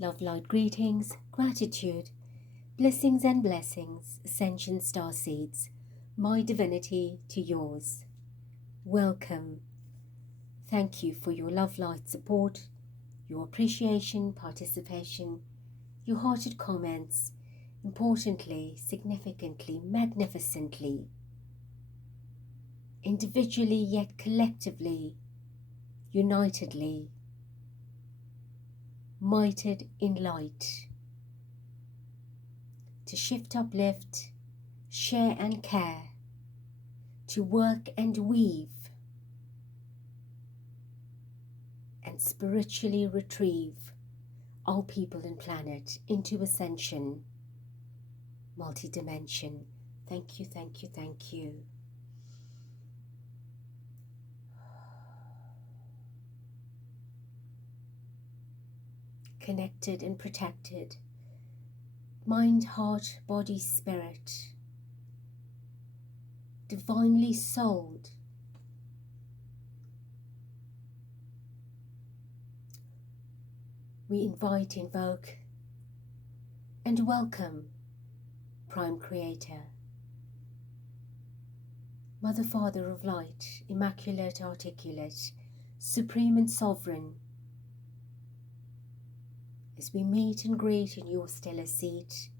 Love, light, greetings, gratitude, blessings and blessings, Ascension star seeds, my divinity to yours. Welcome. Thank you for your love, light, support, your appreciation, participation, your hearted comments, importantly, significantly, magnificently, individually yet collectively, unitedly, mighted in light, to shift, uplift, share and care, to work and weave, and spiritually retrieve our people and planet into ascension, multi-dimension. Thank you, thank you, thank you. Connected and protected, mind, heart, body, spirit, divinely souled, we invite, invoke, and welcome Prime Creator, Mother, Father of Light, Immaculate, Articulate, Supreme and Sovereign, as we meet and greet in your stellar seat.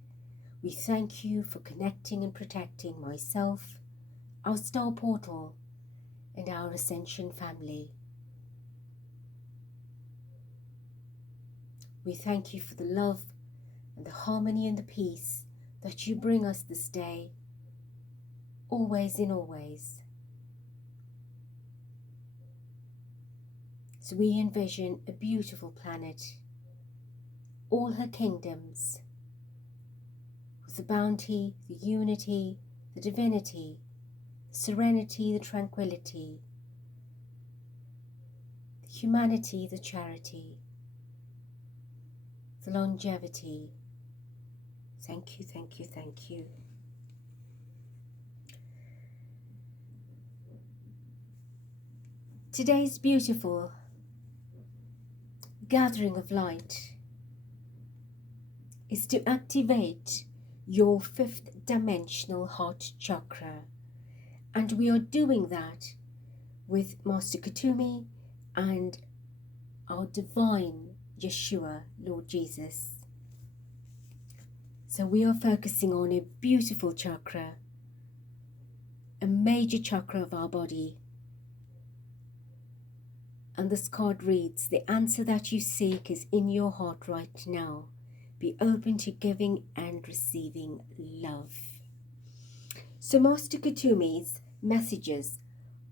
We thank you for connecting and protecting myself, our star portal, and our Ascension family. We thank you for the love and the harmony and the peace that you bring us this day, always in always. So we envision a beautiful planet, all her kingdoms, with the bounty, the unity, the divinity, the serenity, the tranquility, the humanity, the charity, the longevity. Thank you, thank you, thank you. Today's beautiful gathering of light is to activate your fifth dimensional heart chakra, and we are doing that with Master Kuthumi and our divine Yeshua, Lord Jesus. So we are focusing on a beautiful chakra, a major chakra of our body. And this card reads, the answer that you seek is in your heart right now. Be open to giving and receiving love. So Master Kuthumi's messages,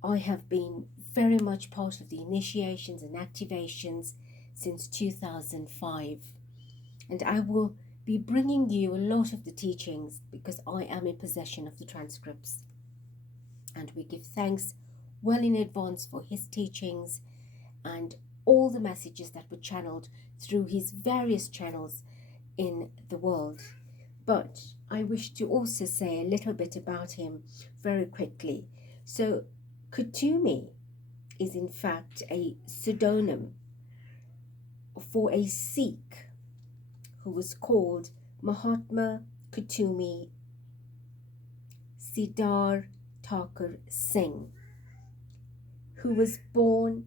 I have been very much part of the initiations and activations since 2005. And I will be bringing you a lot of the teachings because I am in possession of the transcripts. And we give thanks well in advance for his teachings and all the messages that were channeled through his various channels in the world. But I wish to also say a little bit about him very quickly. So Kuthumi is in fact a pseudonym for a Sikh who was called Mahatma Kuthumi Siddhar Thakur Singh, who was born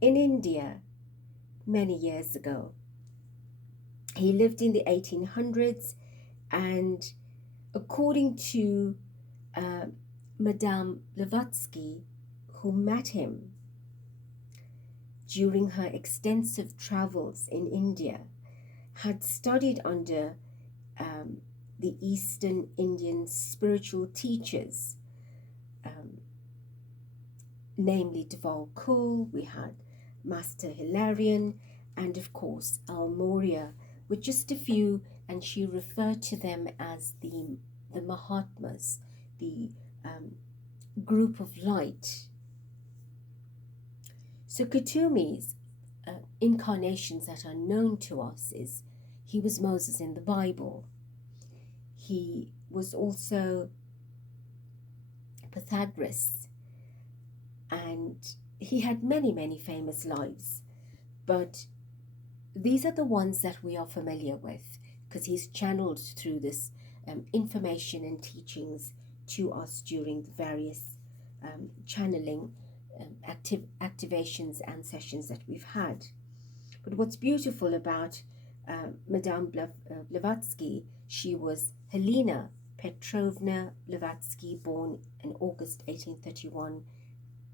in India many years ago. He lived in the 1800s, and according to Madame Blavatsky, who met him during her extensive travels in India, had studied under the Eastern Indian spiritual teachers, namely Deval Kul, we had Master Hilarion, and of course Al-Moria, with just a few, and she referred to them as the Mahatmas, the group of light. So Kuthumi's incarnations that are known to us is he was Moses in the Bible. He was also Pythagoras, and he had many famous lives, but these are the ones that we are familiar with, because he's channeled through this information and teachings to us during the various channeling activations and sessions that we've had. But what's beautiful about Madame Blavatsky, she was Helena Petrovna Blavatsky, born in August 1831,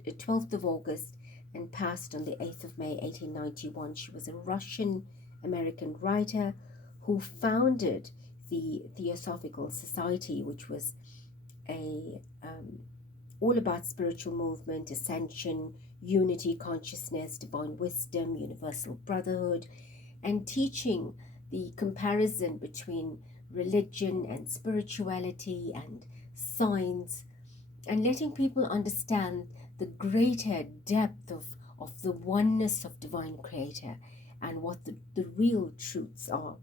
12th of August, and passed on the 8th of May 1891. She was a Russian-American writer who founded the Theosophical Society, which was a all about spiritual movement, ascension, unity, consciousness, divine wisdom, universal brotherhood, and teaching the comparison between religion and spirituality and science, and letting people understand the greater depth of the oneness of divine creator and what the real truths are.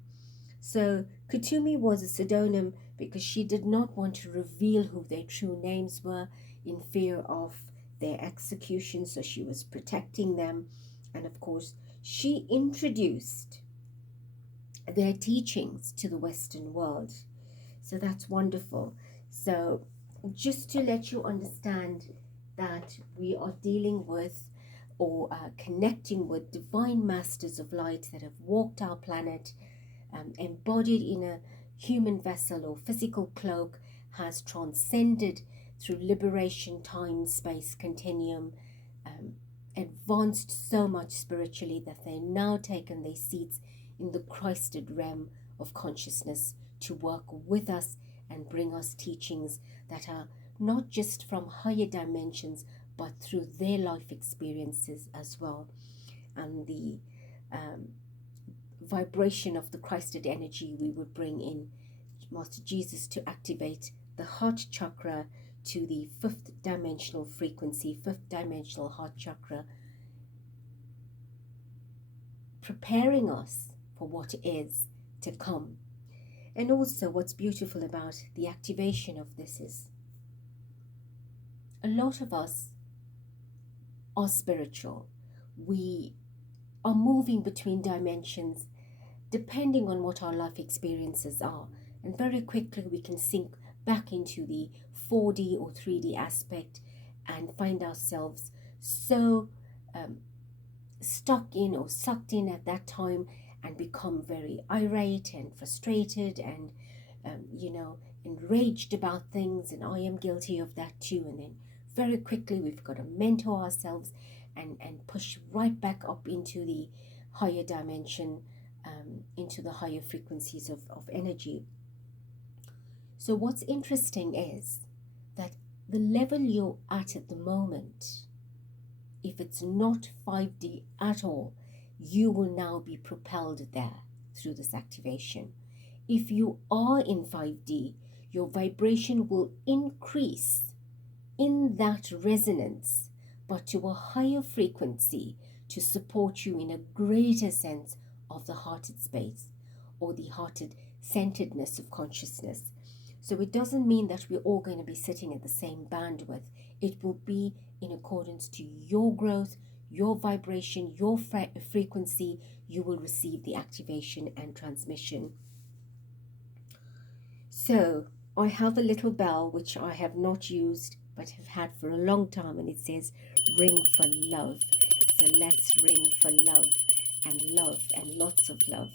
So Kuthumi was a pseudonym because she did not want to reveal who their true names were in fear of their execution, so she was protecting them. And of course, she introduced their teachings to the Western world. So that's wonderful. So just to let you understand that we are dealing with or connecting with divine masters of light that have walked our planet, embodied in a human vessel or physical cloak, has transcended through liberation, time, space, continuum, advanced so much spiritually that they're now taken their seats in the Christed realm of consciousness to work with us and bring us teachings that are not just from higher dimensions, but through their life experiences as well. And the vibration of the Christed energy we would bring in Master Jesus to activate the heart chakra to the fifth dimensional frequency, fifth dimensional heart chakra, preparing us for what is to come. And also what's beautiful about the activation of this is a lot of us are spiritual. We are moving between dimensions depending on what our life experiences are. And very quickly we can sink back into the 4D or 3D aspect and find ourselves so stuck in or sucked in at that time and become very irate and frustrated and, enraged about things. And I am guilty of that too. And then very quickly we've got to mentor ourselves and push right back up into the higher dimension, into the higher frequencies of energy. So what's interesting is that the level you're at the moment, if it's not 5D at all, you will now be propelled there through this activation. If you are in 5D, your vibration will increase in that resonance, but to a higher frequency to support you in a greater sense of the hearted space or the hearted centeredness of consciousness. So it doesn't mean that we're all going to be sitting at the same bandwidth. It will be in accordance to your growth, your vibration, your frequency. You will receive the activation and transmission. So I have a little bell which I have not used but have had for a long time, and it says ring for love. So let's ring for love and lots of love.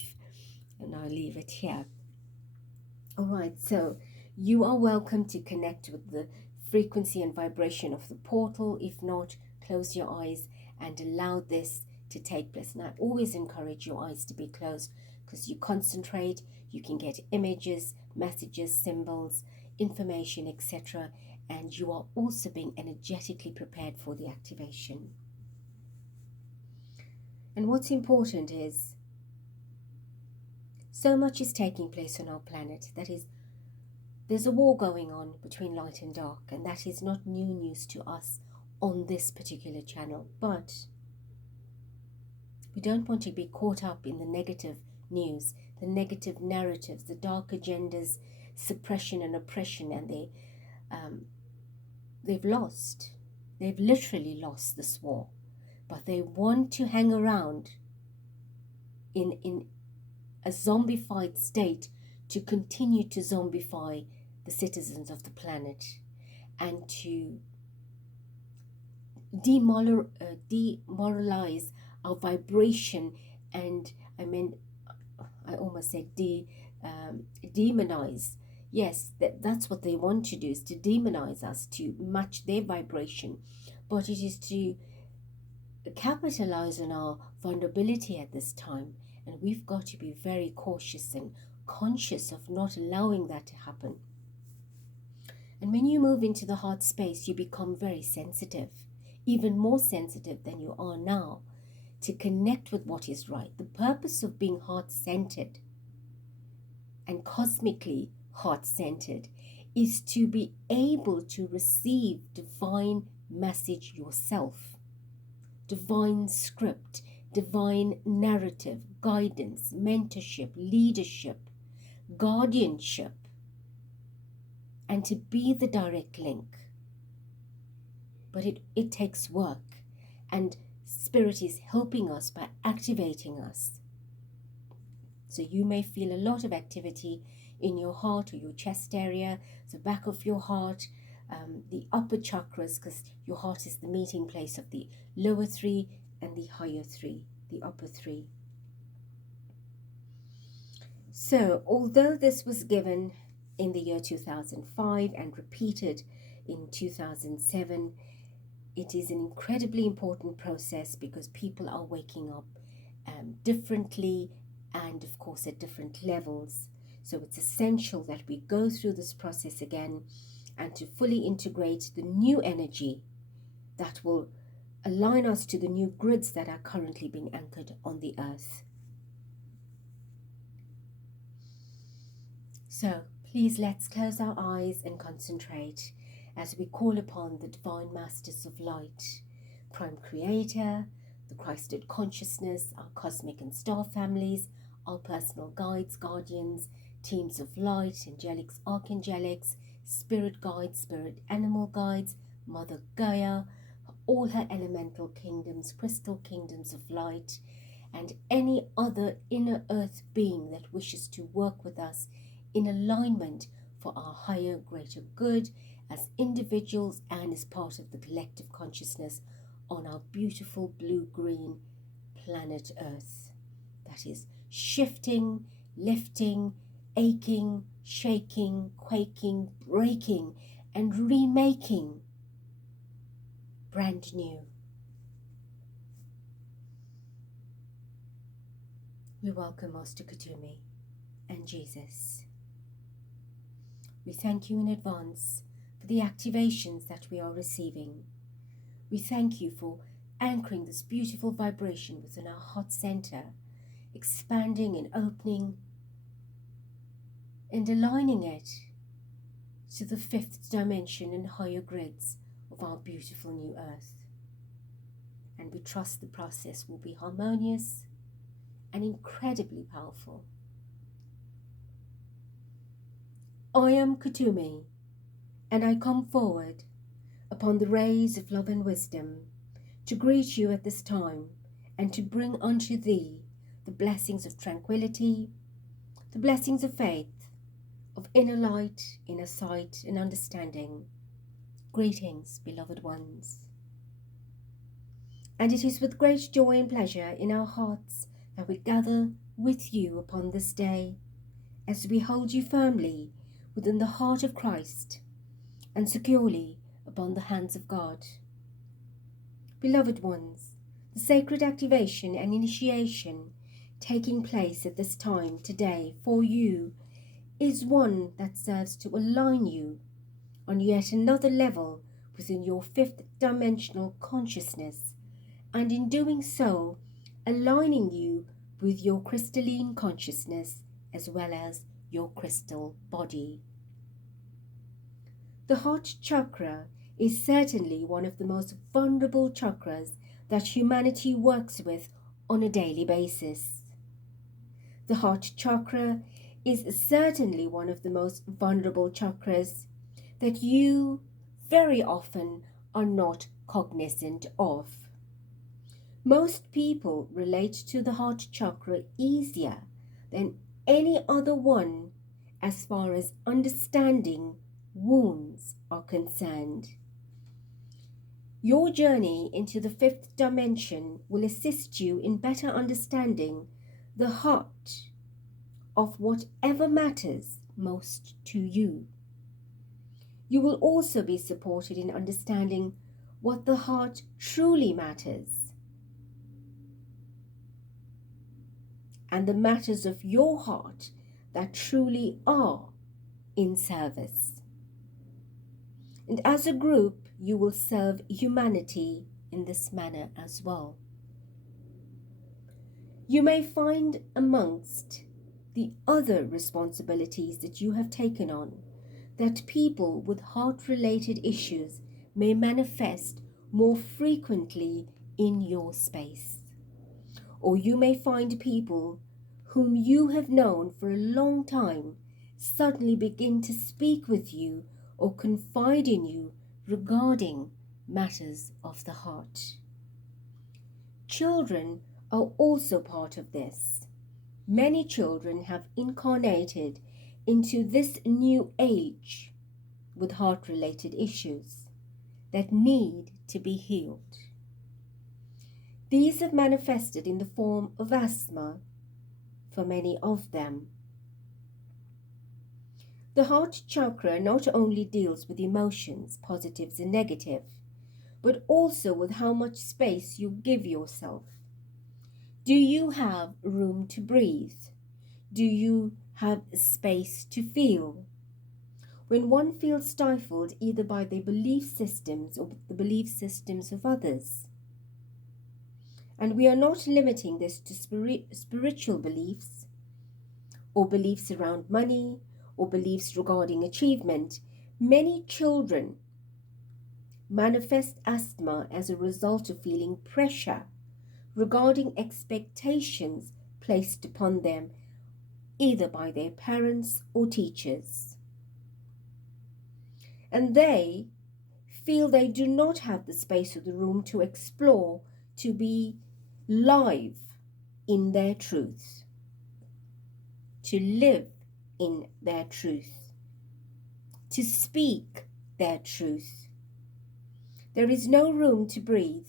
And I'll leave it here. All right, so you are welcome to connect with the frequency and vibration of the portal. If not, close your eyes and allow this to take place. And I always encourage your eyes to be closed because you concentrate, you can get images, messages, symbols, information, etc. And you are also being energetically prepared for the activation. And what's important is so much is taking place on our planet. That is, there's a war going on between light and dark, and that is not new news to us on this particular channel. But we don't want to be caught up in the negative news, the negative narratives, the dark agendas, suppression and oppression, and they've lost. They've literally lost this war, but they want to hang around in a zombified state to continue to zombify the citizens of the planet and to demoralize our vibration, and I almost said demonize. Yes, that's what they want to do, is to demonize us, to match their vibration. But it is to capitalize on our vulnerability at this time. And we've got to be very cautious and conscious of not allowing that to happen. And when you move into the heart space, you become very sensitive, even more sensitive than you are now, to connect with what is right. The purpose of being heart-centered and cosmically heart-centered is to be able to receive divine message yourself, divine script, divine narrative, guidance, mentorship, leadership, guardianship, and to be the direct link. But it takes work, and Spirit is helping us by activating us. So you may feel a lot of activity in your heart or your chest area, the back of your heart, the upper chakras, because your heart is the meeting place of the lower three and the higher three, the upper three. So although this was given in the year 2005 and repeated in 2007, it is an incredibly important process because people are waking up differently and of course at different levels. So it's essential that we go through this process again and to fully integrate the new energy that will align us to the new grids that are currently being anchored on the earth. So please let's close our eyes and concentrate as we call upon the Divine Masters of Light, Prime Creator, the Christed Consciousness, our cosmic and star families, our personal guides, guardians, teams of light, angelics, archangelics, spirit guides, spirit animal guides, Mother Gaia, all her elemental kingdoms, crystal kingdoms of light, and any other inner earth being that wishes to work with us in alignment for our higher, greater good as individuals and as part of the collective consciousness on our beautiful blue-green planet Earth that is shifting, lifting, aching, shaking, quaking, breaking, and remaking brand new. We welcome Master Kuthumi and Jesus. We thank you in advance for the activations that we are receiving. We thank you for anchoring this beautiful vibration within our heart center, expanding and opening and aligning it to the fifth dimension and higher grids of our beautiful new earth. And we trust the process will be harmonious and incredibly powerful. I am Kuthumi, and I come forward upon the rays of love and wisdom to greet you at this time and to bring unto thee the blessings of tranquility, the blessings of faith, of inner light, inner sight, and understanding. Greetings, beloved ones. And it is with great joy and pleasure in our hearts that we gather with you upon this day, as we hold you firmly within the heart of Christ and securely upon the hands of God. Beloved ones, the sacred activation and initiation taking place at this time today for you is one that serves to align you on yet another level within your fifth dimensional consciousness, and in doing so, aligning you with your crystalline consciousness as well as your crystal body. The heart chakra is certainly one of the most vulnerable chakras that humanity works with on a daily basis. The heart chakra is certainly one of the most vulnerable chakras that you very often are not cognizant of. Most people relate to the heart chakra easier than any other one as far as understanding wounds are concerned. Your journey into the fifth dimension will assist you in better understanding the heart of whatever matters most to you. You will also be supported in understanding what the heart truly matters and the matters of your heart that truly are in service. And as a group, you will serve humanity in this manner as well. You may find amongst the other responsibilities that you have taken on that people with heart-related issues may manifest more frequently in your space. Or you may find people whom you have known for a long time suddenly begin to speak with you or confide in you regarding matters of the heart. Children are also part of this. Many children have incarnated into this new age with heart-related issues that need to be healed. These have manifested in the form of asthma for many of them. The heart chakra not only deals with emotions, positives and negative, but also with how much space you give yourself. Do you have room to breathe? Do you have space to feel? When one feels stifled either by their belief systems or the belief systems of others. And we are not limiting this to spiritual beliefs or beliefs around money or beliefs regarding achievement. Many children manifest asthma as a result of feeling pressure regarding expectations placed upon them either by their parents or teachers. And they feel they do not have the space or the room to explore, to be live in their truth, to live in their truth, to speak their truth. There is no room to breathe.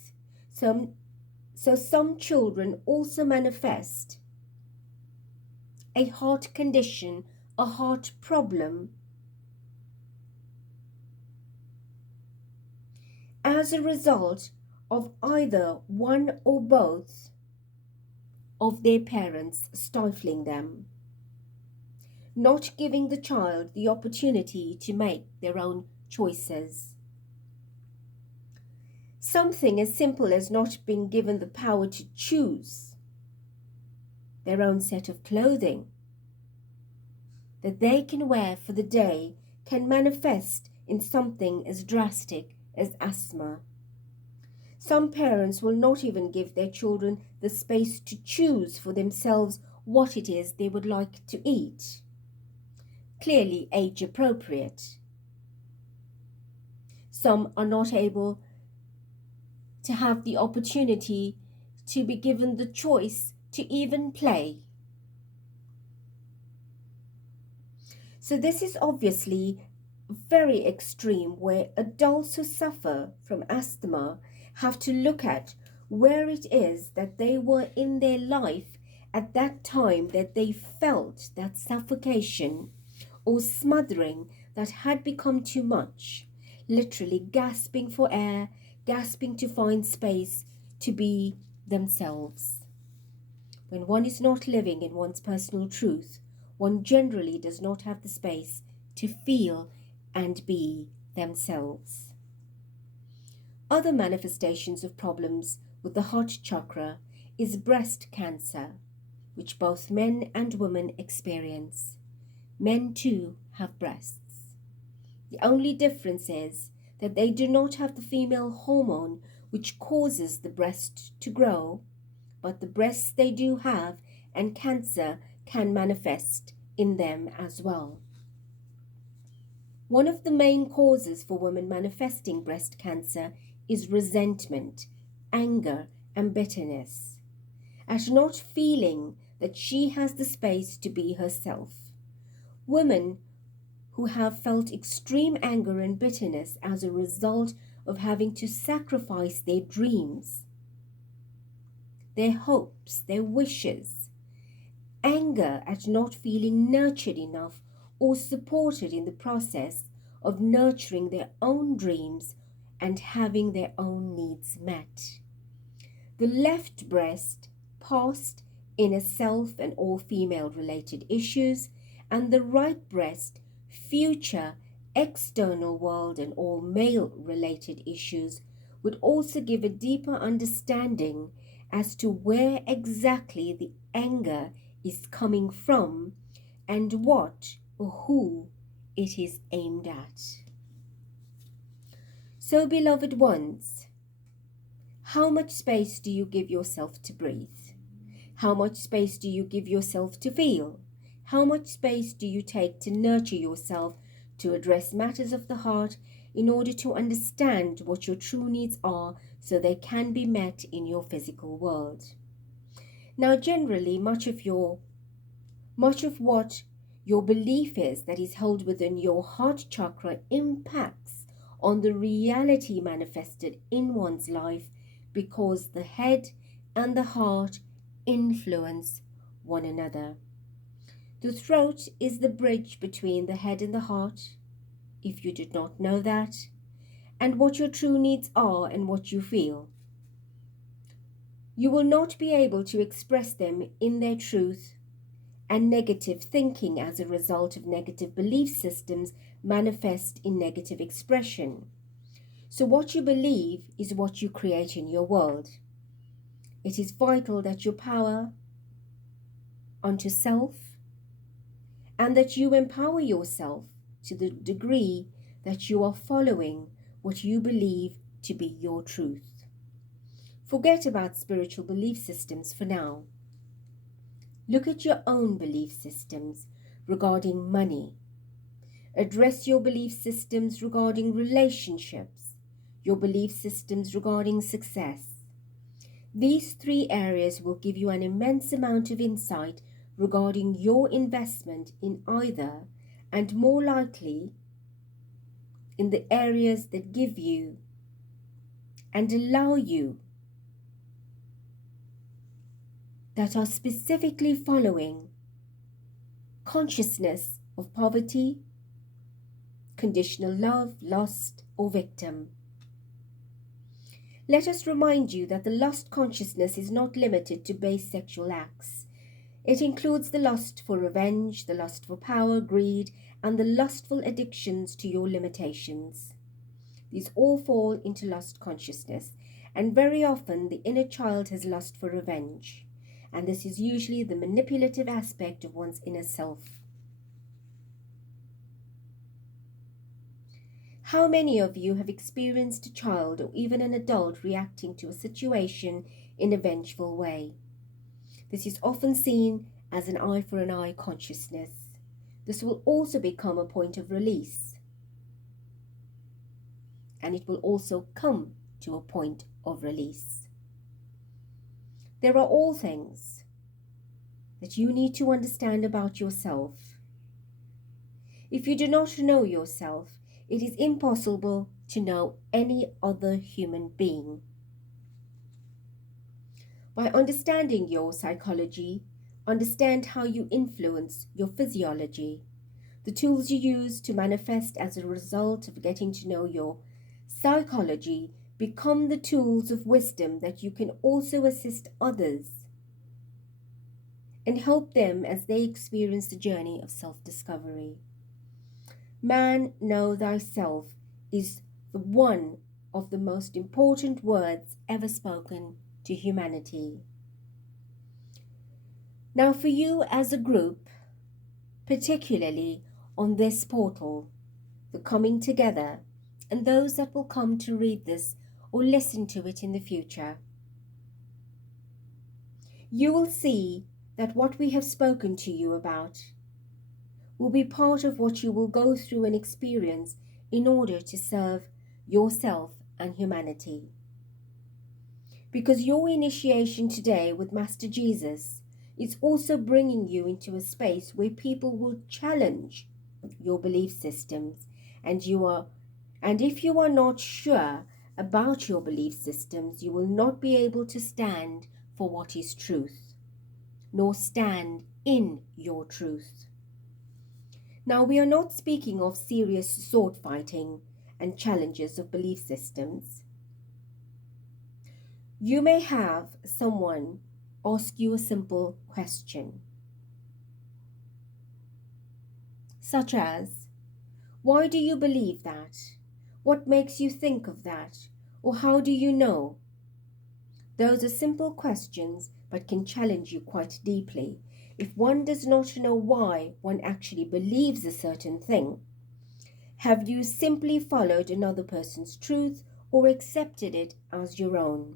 So some children also manifest a heart condition, a heart problem, as a result of either one or both of their parents stifling them, not giving the child the opportunity to make their own choices. Something as simple as not being given the power to choose their own set of clothing that they can wear for the day can manifest in something as drastic as asthma. Some parents will not even give their children the space to choose for themselves what it is they would like to eat. Clearly age appropriate. Some are not able to have the opportunity to be given the choice to even play. So this is obviously very extreme, where adults who suffer from asthma have to look at where it is that they were in their life at that time that they felt that suffocation or smothering that had become too much, literally gasping for air, gasping to find space to be themselves. When one is not living in one's personal truth, one generally does not have the space to feel and be themselves. Other manifestations of problems with the heart chakra is breast cancer, which both men and women experience. Men too have breasts. The only difference is that they do not have the female hormone which causes the breast to grow, but the breasts they do have, and cancer can manifest in them as well. One of the main causes for women manifesting breast cancer is resentment, anger, and bitterness, at not feeling that she has the space to be herself. Women who have felt extreme anger and bitterness as a result of having to sacrifice their dreams, their hopes, their wishes, anger at not feeling nurtured enough or supported in the process of nurturing their own dreams and having their own needs met. The left breast, past, inner self and all female related issues, and the right breast, future, external world and all male related issues, would also give a deeper understanding as to where exactly the anger is coming from and what or who it is aimed at. So, beloved ones, how much space do you give yourself to breathe? How much space do you give yourself to feel? How much space do you take to nurture yourself, to address matters of the heart in order to understand what your true needs are so they can be met in your physical world? Now, generally, much of what your belief is that is held within your heart chakra impacts on the reality manifested in one's life, because the head and the heart influence one another. The throat is the bridge between the head and the heart, if you did not know that, and what your true needs are and what you feel. You will not be able to express them in their truth, and negative thinking as a result of negative belief systems manifest in negative expression. So what you believe is what you create in your world. It is vital that you power onto self and that you empower yourself to the degree that you are following what you believe to be your truth. Forget about spiritual belief systems for now. Look at your own belief systems regarding money. Address your belief systems regarding relationships, your belief systems regarding success. These 3 areas will give you an immense amount of insight regarding your investment in either, and more likely in the areas that give you and allow you, that are specifically following consciousness of poverty, conditional love, lust, or victim. Let us remind you that the lust consciousness is not limited to base sexual acts. It includes the lust for revenge, the lust for power, greed, and the lustful addictions to your limitations. These all fall into lust consciousness, and very often the inner child has lust for revenge, and this is usually the manipulative aspect of one's inner self. How many of you have experienced a child or even an adult reacting to a situation in a vengeful way? This is often seen as an eye for an eye consciousness. This will also become a point of release, and it will also come to a point of release. There are all things that you need to understand about yourself. If you do not know yourself, it is impossible to know any other human being. By understanding your psychology, understand how you influence your physiology, the tools you use to manifest as a result of getting to know your psychology become the tools of wisdom that you can also assist others and help them as they experience the journey of self-discovery. Man, know thyself is one of the most important words ever spoken to humanity. Now for you as a group, particularly on this portal, the coming together, and those that will come to read this or listen to it in the future, you will see that what we have spoken to you about will be part of what you will go through and experience in order to serve yourself and humanity. Because your initiation today with Master Jesus is also bringing you into a space where people will challenge your belief systems, and if you are not sure about your belief systems, you will not be able to stand for what is truth, nor stand in your truth. Now, we are not speaking of serious sword fighting and challenges of belief systems. You may have someone ask you a simple question, such as, why do you believe that? What makes you think of that? Or how do you know? Those are simple questions, but can challenge you quite deeply. If one does not know why one actually believes a certain thing, have you simply followed another person's truth or accepted it as your own?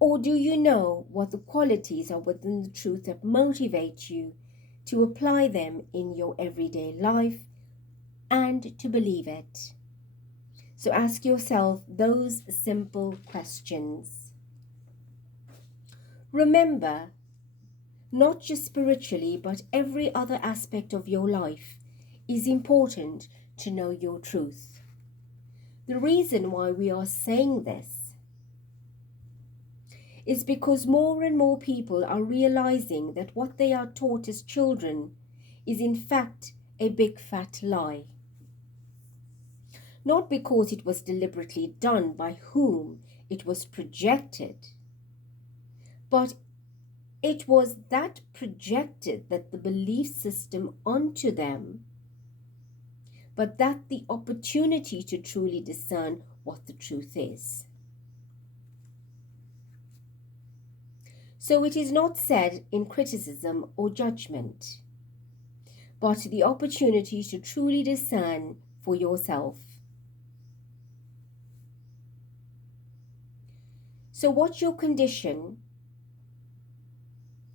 Or do you know what the qualities are within the truth that motivate you to apply them in your everyday life and to believe it? So ask yourself those simple questions. Remember, not just spiritually, but every other aspect of your life is important to know your truth. The reason why we are saying this is because more and more people are realizing that what they are taught as children is in fact a big fat lie. Not because it was deliberately done by whom it was projected, but it was that projected that the belief system onto them, but that the opportunity to truly discern what the truth is. So it is not said in criticism or judgment, but the opportunity to truly discern for yourself. So what your condition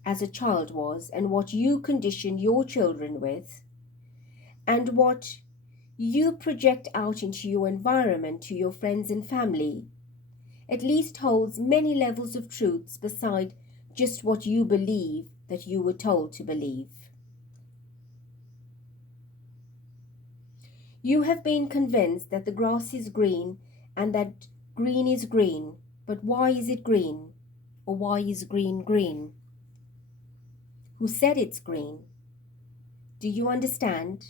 as a child was, and what you condition your children with, and what you project out into your environment to your friends and family, at least holds many levels of truths beside just what you believe that you were told to believe. You have been convinced that the grass is green and that green is green, but why is it green? Or why is green green? Who said it's green? Do you understand?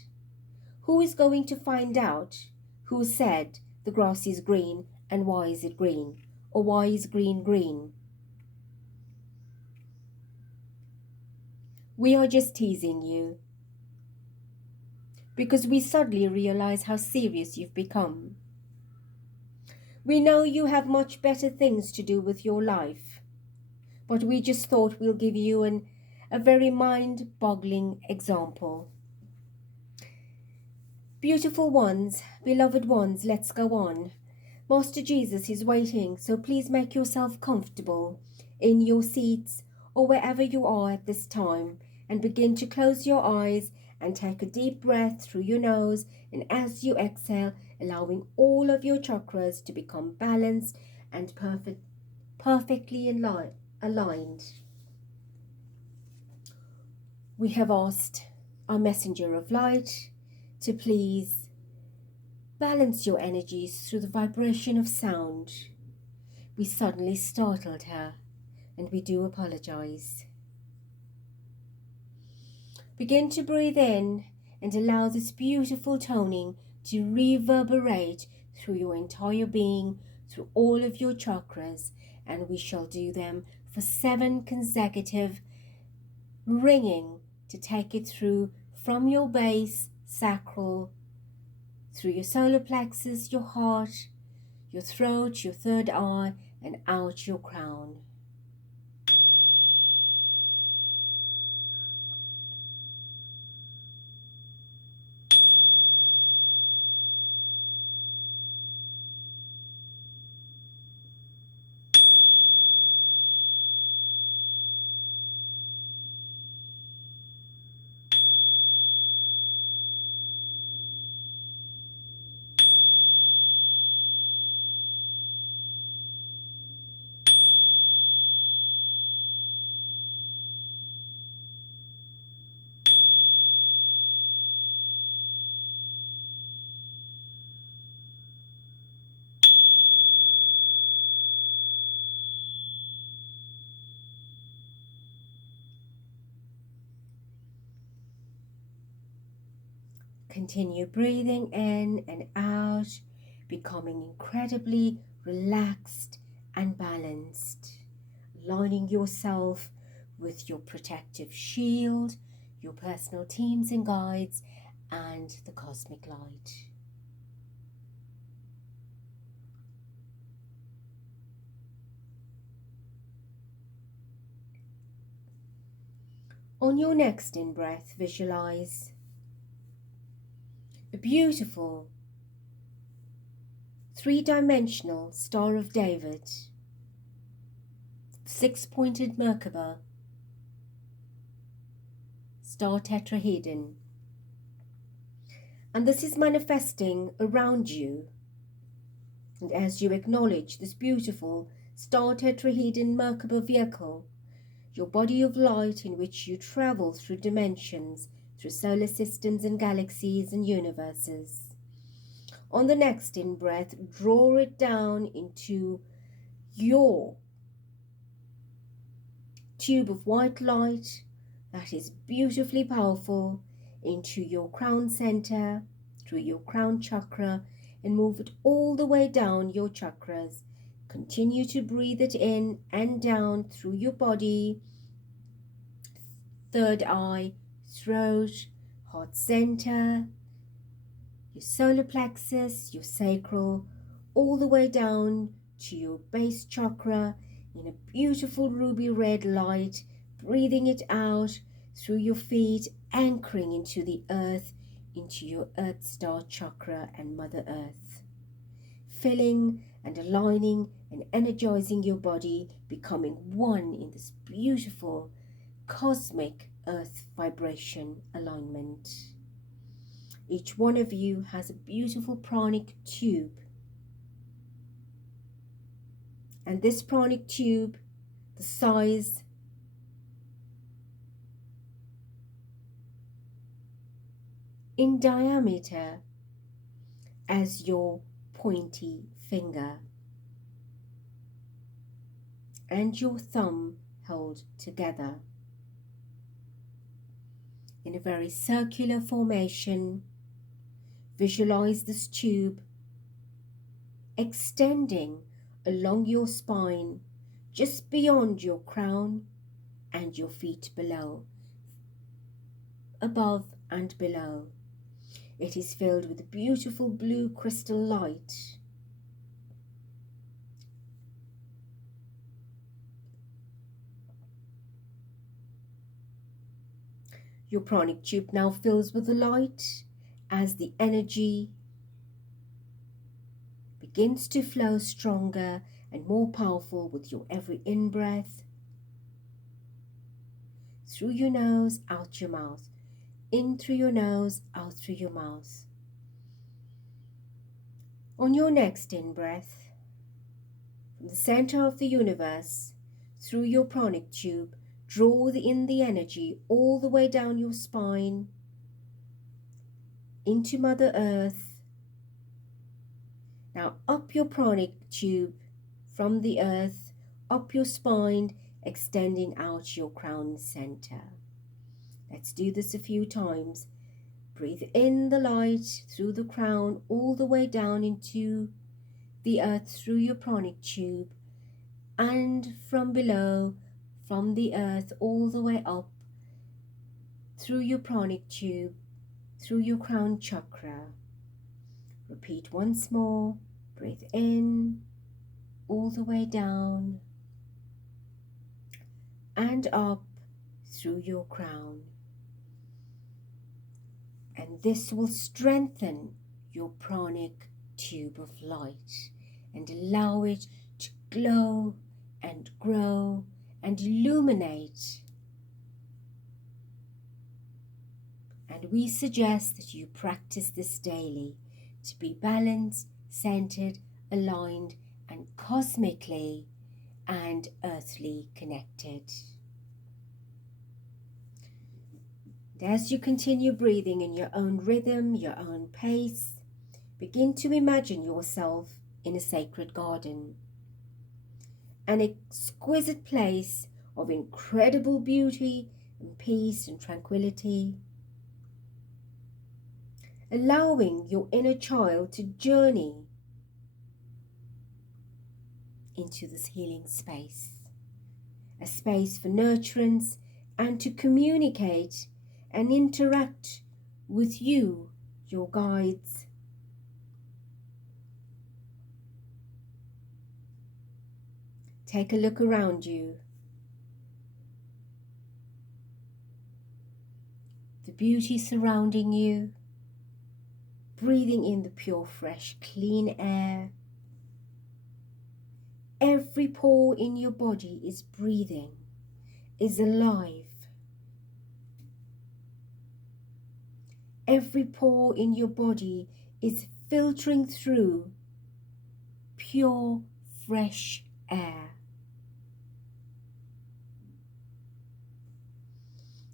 Who is going to find out who said the grass is green and why is it green? Or why is green green? We are just teasing you, because we suddenly realize how serious you've become. We know you have much better things to do with your life, but we just thought we'll give you a very mind-boggling example. Beautiful ones, beloved ones, let's go on. Master Jesus is waiting, so please make yourself comfortable in your seats or wherever you are at this time, and begin to close your eyes and take a deep breath through your nose, and as you exhale, allowing all of your chakras to become balanced and perfectly aligned. We have asked our messenger of light to please balance your energies through the vibration of sound. We suddenly startled her, and we do apologize. Begin to breathe in and allow this beautiful toning to reverberate through your entire being, through all of your chakras, and we shall do them for 7 consecutive ringing to take it through from your base, sacral, through your solar plexus, your heart, your throat, your third eye, and out your crown. continue breathing in and out, becoming incredibly relaxed and balanced, aligning yourself with your protective shield, your personal teams and guides, and the cosmic light. On your next in-breath, visualize a beautiful three-dimensional Star of David, six-pointed Merkaba, star tetrahedron. And this is manifesting around you. And as you acknowledge this beautiful star tetrahedron Merkaba vehicle, your body of light in which you travel through dimensions, through solar systems and galaxies and universes. On the next in-breath, draw it down into your tube of white light that is beautifully powerful, into your crown center, through your crown chakra, and move it all the way down your chakras. Continue to breathe it in and down through your body, third eye, throat, heart center, your solar plexus, your sacral, all the way down to your base chakra in a beautiful ruby red light, breathing it out through your feet, anchoring into the earth, into your earth star chakra and Mother Earth, filling and aligning and energizing your body, becoming one in this beautiful cosmic earth vibration alignment. Each one of you has a beautiful pranic tube, and this pranic tube, the size in diameter as your pointy finger, and your thumb held together in a very circular formation. Visualize this tube extending along your spine, just beyond your crown and your feet below, above and below. It is filled with beautiful blue crystal light. Your pranic tube now fills with the light as the energy begins to flow stronger and more powerful with your every in-breath. Through your nose, out your mouth. In through your nose, out through your mouth. On your next in-breath, from the center of the universe, through your pranic tube, draw in the energy all the way down your spine, into Mother Earth. Now up your pranic tube from the earth, up your spine, extending out your crown center. Let's do this a few times. Breathe in the light through the crown all the way down into the earth through your pranic tube, and from below, from the earth all the way up through your pranic tube, through your crown chakra. Repeat once more. Breathe in all the way down and up through your crown. And this will strengthen your pranic tube of light and allow it to glow and grow and illuminate. And we suggest that you practice this daily to be balanced, centered, aligned, and cosmically and earthly connected. And as you continue breathing in your own rhythm, your own pace, begin to imagine yourself in a sacred garden, an exquisite place of incredible beauty and peace and tranquility. allowing your inner child to journey into this healing space, a space for nurturance and to communicate and interact with you, your guides. Take a look around you. The beauty surrounding you, breathing in the pure, fresh, clean air. Every pore in your body is breathing, is alive. Every pore in your body is filtering through pure, fresh air.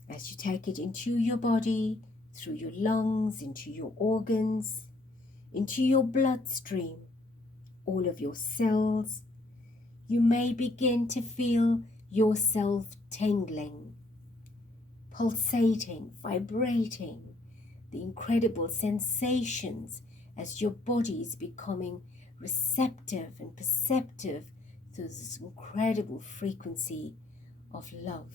As you take it into your body, through your lungs, into your organs, into your bloodstream, all of your cells, you may begin to feel yourself tingling, pulsating, vibrating, the incredible sensations as your body is becoming receptive and perceptive to this incredible frequency of love.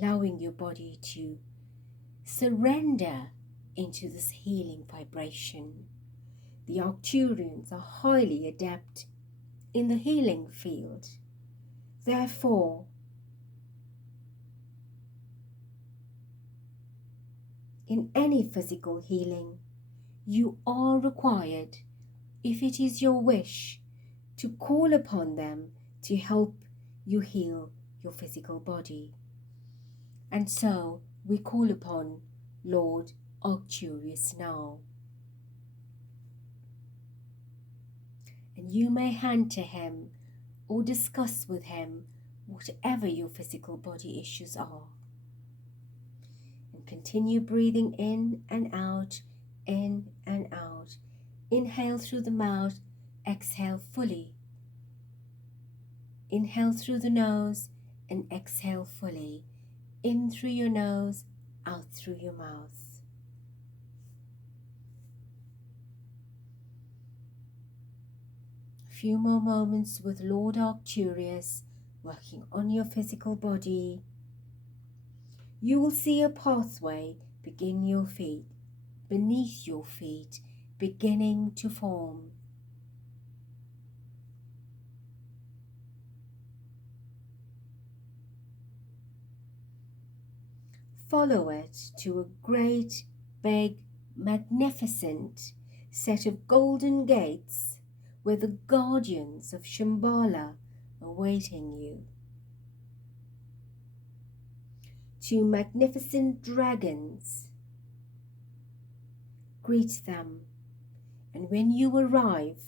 Allowing your body to surrender into this healing vibration. The Arcturians are highly adept in the healing field. Therefore, in any physical healing, you are required, if it is your wish, to call upon them to help you heal your physical body. And so we call upon Lord Arcturus now. And you may hand to him or discuss with him whatever your physical body issues are. And continue breathing in and out, in and out. Inhale through the mouth, exhale fully. Inhale through the nose and exhale fully. In through your nose, out through your mouth. A few more moments with Lord Arcturus working on your physical body. You will see a pathway beneath your feet, beginning to form. Follow it to a great, big, magnificent set of golden gates where the guardians of Shambala are waiting you. 2 magnificent dragons. Greet them, and when you arrive,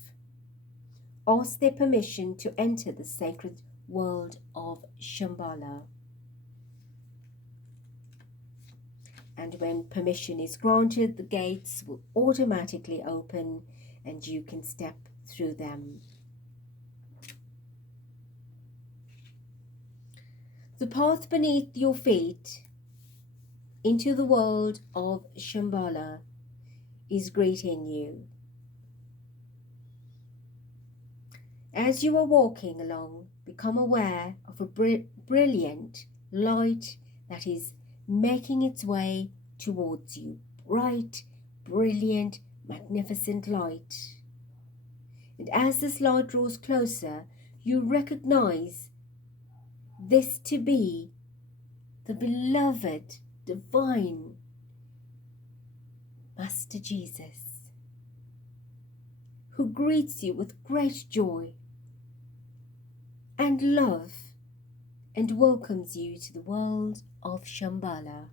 ask their permission to enter the sacred world of Shambala. And when permission is granted, the gates will automatically open and you can step through them. The path beneath your feet into the world of Shambala is greeting you. As you are walking along, become aware of a brilliant light that is making its way towards you. Bright, brilliant, magnificent light. And as this light draws closer, you recognize this to be the beloved, divine Master Jesus, who greets you with great joy and love and welcomes you to the world of Shambala.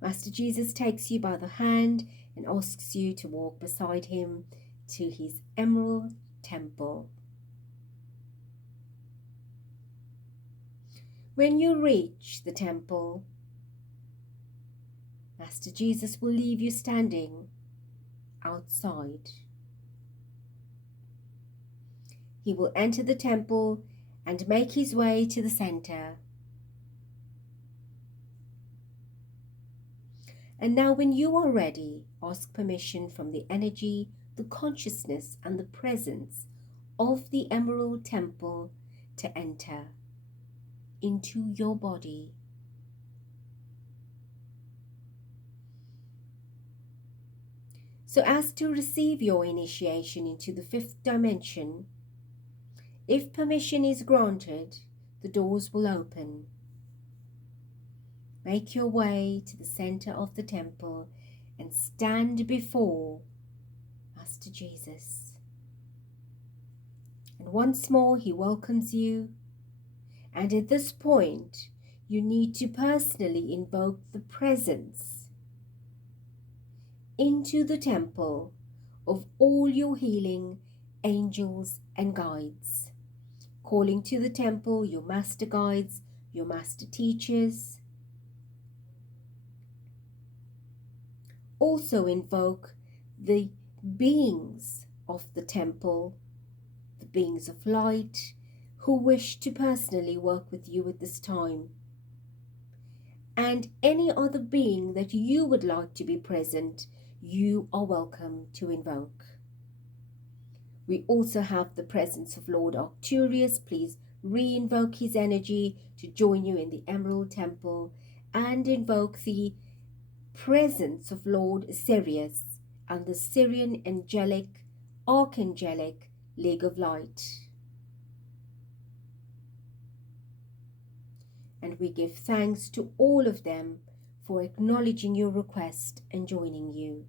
Master Jesus takes you by the hand and asks you to walk beside him to his emerald temple. When you reach the temple, Master Jesus will leave you standing outside. he will enter the temple and make his way to the center. And now when you are ready, ask permission from the energy, the consciousness, and the presence of the Emerald Temple to enter into your body. So as to receive your initiation into the fifth dimension, if permission is granted, the doors will open. Make your way to the center of the temple and stand before Master Jesus. And once more, he welcomes you. And at this point, you need to personally invoke the presence into the temple of all your healing angels and guides, calling to the temple your master guides, your master teachers. Also invoke the beings of the temple, the beings of light, who wish to personally work with you at this time. And any other being that you would like to be present, you are welcome to invoke. We also have the presence of Lord Arcturus. Please re-invoke his energy to join you in the Emerald Temple, and invoke the presence of Lord Sirius and the Syrian Angelic, Archangelic League of Light. And we give thanks to all of them for acknowledging your request and joining you.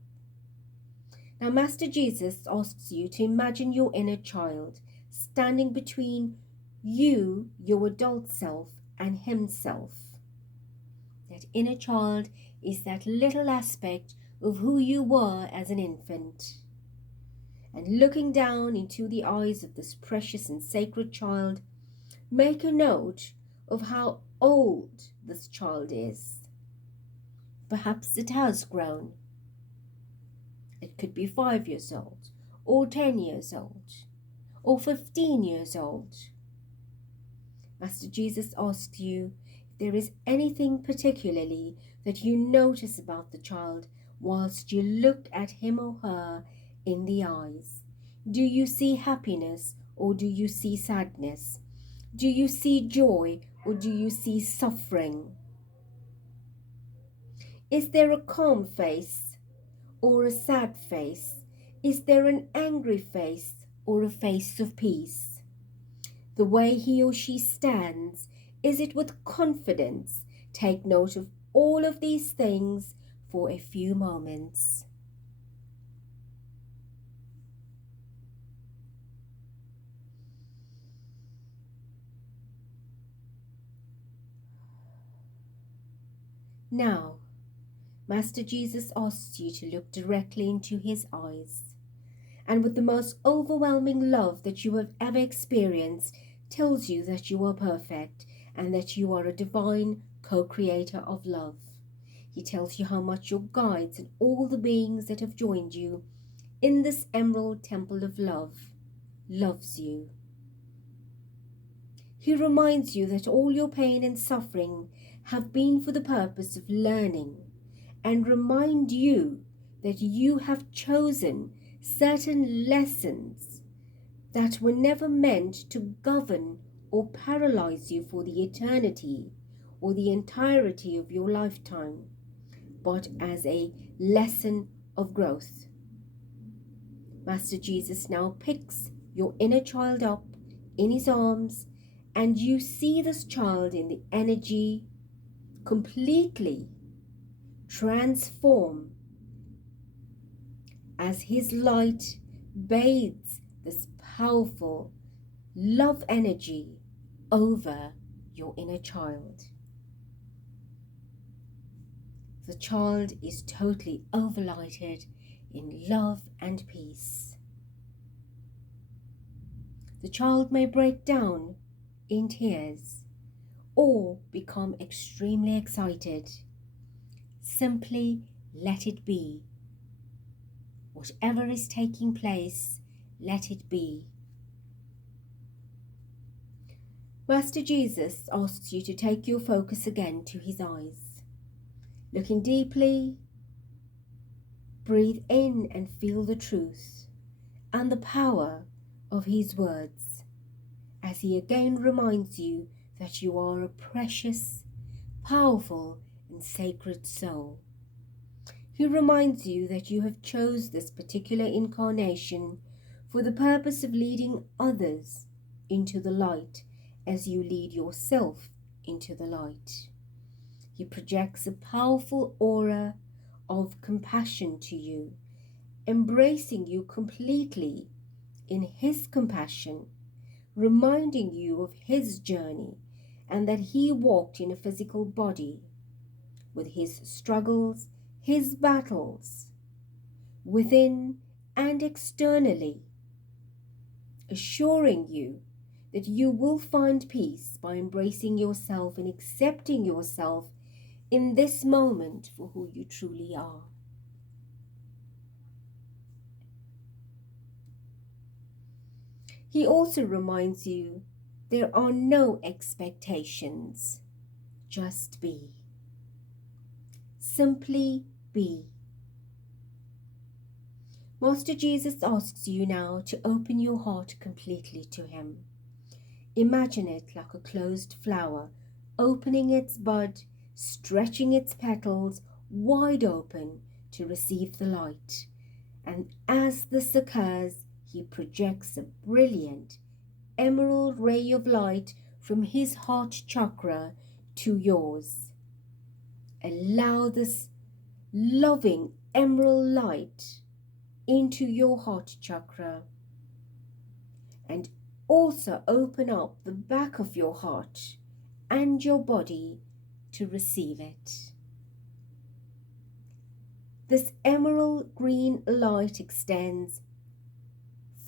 Now, Master Jesus asks you to imagine your inner child standing between you, your adult self, and himself. That inner child is that little aspect of who you were as an infant. And looking down into the eyes of this precious and sacred child, make a note of how old this child is. Perhaps it has grown. It could be 5 years old, or 10 years old, or 15 years old. Master Jesus asks you if there is anything particularly that you notice about the child whilst you look at him or her in the eyes. Do you see happiness, or do you see sadness? Do you see joy, or do you see suffering? Is there a calm face or a sad face? Is there an angry face or a face of peace? The way he or she stands, is it with confidence? Take note of all of these things for a few moments. Now, Master Jesus asks you to look directly into his eyes, and with the most overwhelming love that you have ever experienced, tells you that you are perfect and that you are a divine co-creator of love. He tells you how much your guides and all the beings that have joined you in this Emerald Temple of Love loves you. He reminds you that all your pain and suffering have been for the purpose of learning, and remind you that you have chosen certain lessons that were never meant to govern or paralyze you for the eternity or the entirety of your lifetime, but as a lesson of growth. Master Jesus now picks your inner child up in his arms, and you see this child in the energy completely transform as his light bathes this powerful love energy over your inner child. The child is totally overlighted in love and peace. The child may break down in tears or become extremely excited. Simply let it be. Whatever is taking place, let it be. Master Jesus asks you to take your focus again to his eyes. Looking deeply, breathe in and feel the truth and the power of his words as he again reminds you that you are a precious, powerful and sacred soul. He reminds you that you have chose this particular incarnation for the purpose of leading others into the light as you lead yourself into the light. He projects a powerful aura of compassion to you, embracing you completely in his compassion, reminding you of his journey and that he walked in a physical body with his struggles, his battles, within and externally, assuring you that you will find peace by embracing yourself and accepting yourself in this moment for who you truly are. He also reminds you there are no expectations, just be. Simply be. Master Jesus asks you now to open your heart completely to him. Imagine it like a closed flower, opening its bud, stretching its petals wide open to receive the light. And as this occurs, he projects a brilliant emerald ray of light from his heart chakra to yours. Allow this loving emerald light into your heart chakra and also open up the back of your heart and your body to receive it. This emerald green light extends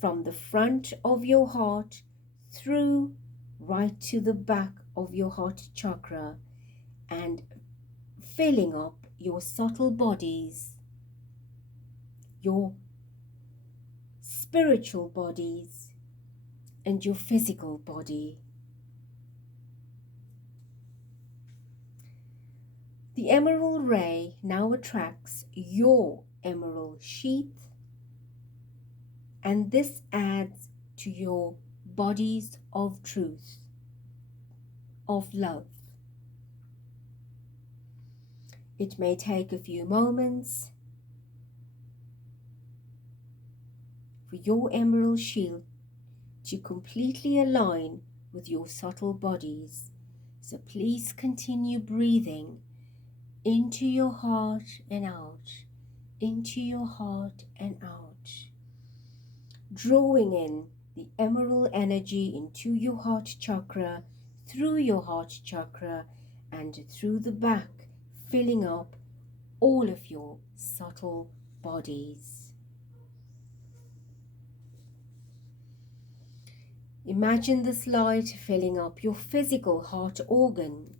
from the front of your heart through right to the back of your heart chakra and filling up your subtle bodies, your spiritual bodies, and your physical body. The emerald ray now attracts your emerald sheath, and this adds to your bodies of truth, of love. It may take a few moments for your emerald shield to completely align with your subtle bodies. So please continue breathing into your heart and out, into your heart and out, drawing in the emerald energy into your heart chakra, through your heart chakra and through the back, filling up all of your subtle bodies. Imagine this light filling up your physical heart organ.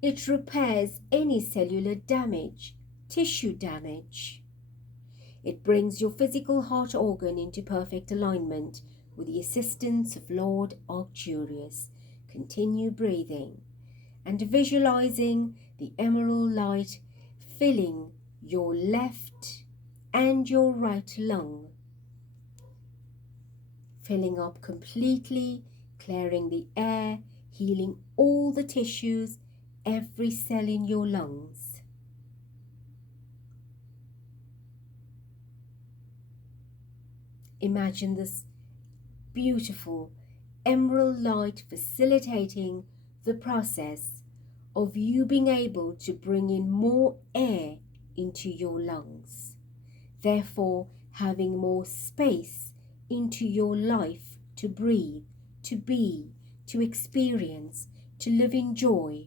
It repairs any cellular damage, tissue damage. It brings your physical heart organ into perfect alignment with the assistance of Lord Arcturus. Continue breathing and visualizing the emerald light filling your left and your right lung, filling up completely, clearing the air, healing all the tissues, every cell in your lungs. Imagine this beautiful emerald light facilitating the process of you being able to bring in more air into your lungs, therefore having more space into your life to breathe, to be, to experience, to live in joy.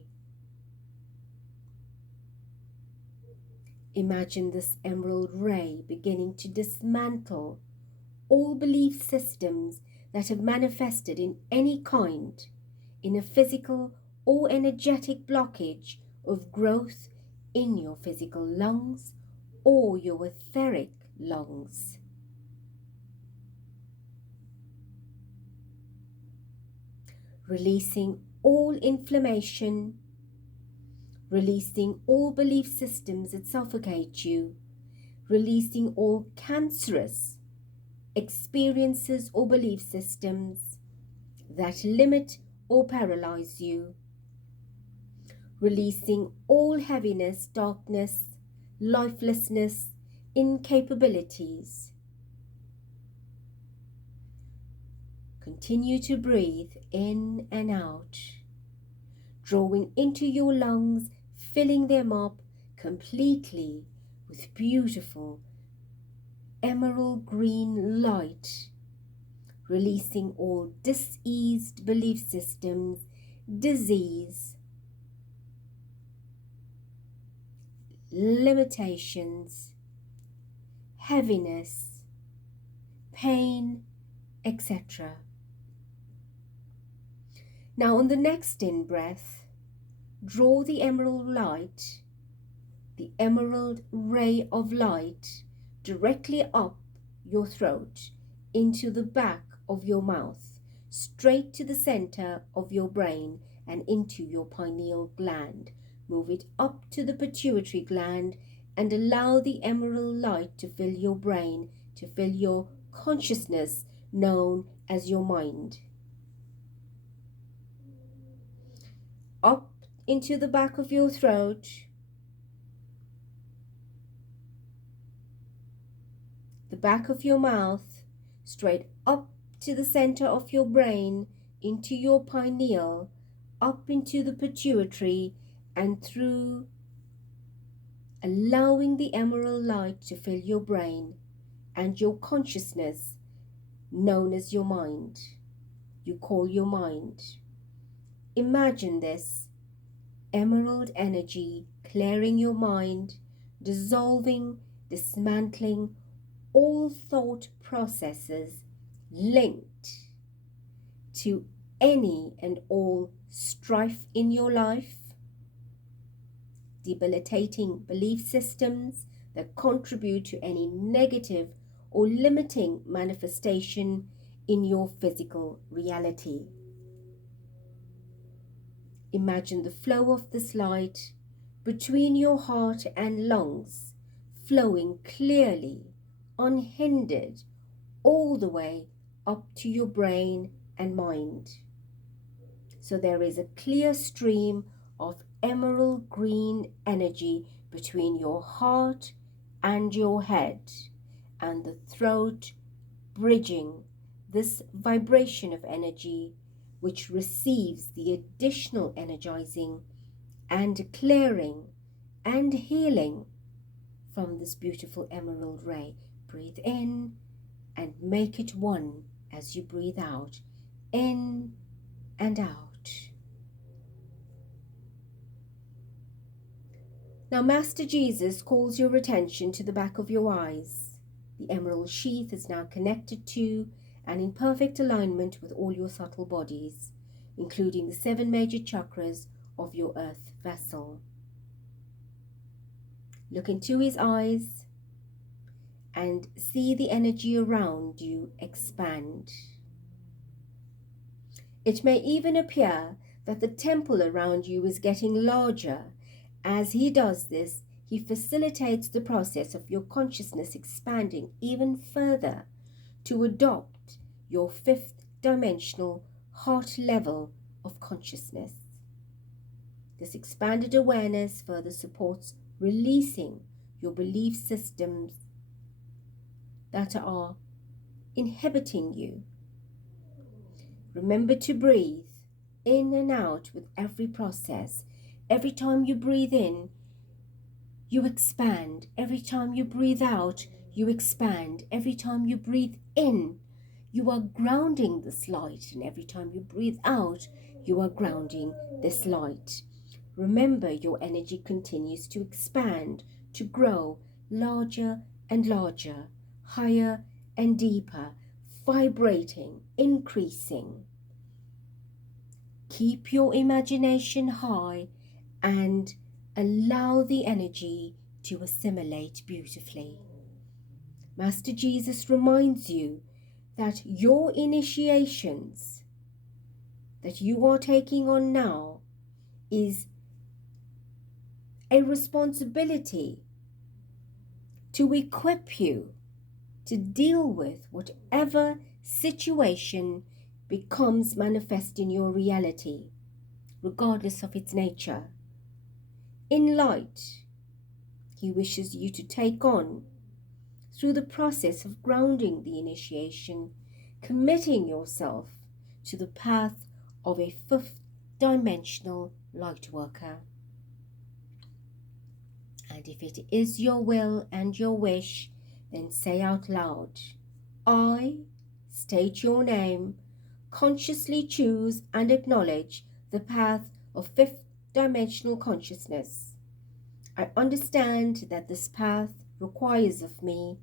Imagine this emerald ray beginning to dismantle all belief systems that have manifested in any kind, in a physical or energetic blockage of growth in your physical lungs or your etheric lungs. releasing all inflammation, releasing all belief systems that suffocate you, releasing all cancerous experiences or belief systems that limit or paralyze you, releasing all heaviness, darkness, lifelessness, incapabilities. Continue to breathe in and out, drawing into your lungs, filling them up completely with beautiful emerald green light, releasing all diseased belief systems, disease, limitations, heaviness, pain, etc. Now on the next in-breath, draw the emerald light, the emerald ray of light, directly up your throat, into the back of your mouth, straight to the center of your brain and into your pineal gland. Move it up to the pituitary gland and allow the emerald light to fill your brain, to fill your consciousness known as your mind. Up into the back of your throat, the back of your mouth, straight up to the center of your brain, into your pineal, up into the pituitary, and through, allowing the emerald light to fill your brain and your consciousness known as your mind. You call your mind. Imagine this emerald energy clearing your mind, dissolving, dismantling all thought processes linked to any and all strife in your life, debilitating belief systems that contribute to any negative or limiting manifestation in your physical reality. Imagine the flow of this light between your heart and lungs, flowing clearly, unhindered, all the way up to your brain and mind. So there is a clear stream of emerald green energy between your heart and your head and the throat, bridging this vibration of energy which receives the additional energizing and clearing and healing from this beautiful emerald ray. Breathe in and make it one as you breathe out, in and out. Now Master Jesus calls your attention to the back of your eyes. The emerald sheath is now connected to and in perfect alignment with all your subtle bodies, including the 7 major chakras of your earth vessel. Look into his eyes and see the energy around you expand. It may even appear that the temple around you is getting larger. As he does this, he facilitates the process of your consciousness expanding even further to adopt your 5th dimensional heart level of consciousness. This expanded awareness further supports releasing your belief systems that are inhibiting you. Remember to breathe in and out with every process. Every time you breathe in, you expand. Every time you breathe out, you expand. Every time you breathe in, you are grounding this light. And every time you breathe out, you are grounding this light. Remember, your energy continues to expand, to grow larger and larger, higher and deeper, vibrating, increasing. Keep your imagination high and allow the energy to assimilate beautifully. Master Jesus reminds you that your initiations that you are taking on now is a responsibility to equip you to deal with whatever situation becomes manifest in your reality, regardless of its nature. In light, he wishes you to take on, through the process of grounding the initiation, committing yourself to the path of a fifth dimensional light worker. And if it is your will and your wish, then say out loud, I state your name, consciously choose and acknowledge the path of fifth dimensional consciousness. I understand that this path requires of me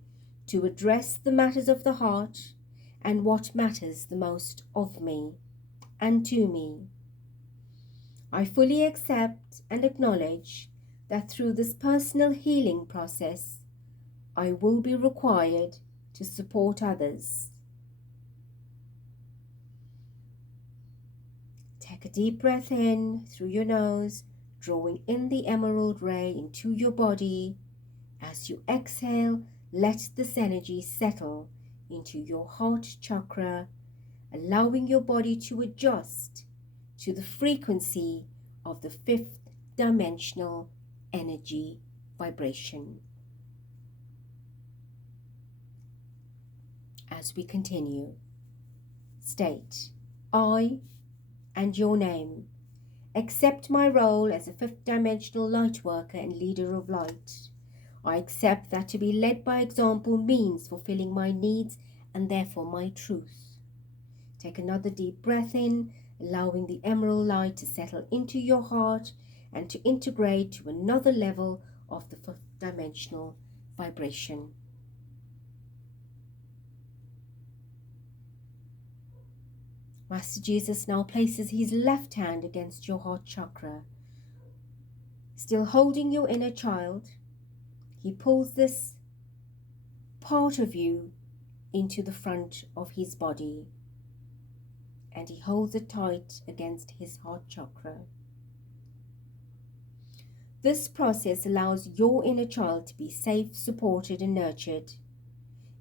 to address the matters of the heart and what matters the most of me and to me. I fully accept and acknowledge that through this personal healing process, I will be required to support others. Take a deep breath in through your nose, drawing in the emerald ray into your body. As you exhale, let this energy settle into your heart chakra, allowing your body to adjust to the frequency of the fifth dimensional energy vibration. As we continue, state, I and your name accept my role as a fifth dimensional light worker and leader of light. I accept that to be led by example means fulfilling my needs and therefore my truth. Take another deep breath in, allowing the emerald light to settle into your heart and to integrate to another level of the fifth dimensional vibration. Master Jesus now places his left hand against your heart chakra. Still holding your inner child, he pulls this part of you into the front of his body, and he holds it tight against his heart chakra. This process allows your inner child to be safe, supported, and nurtured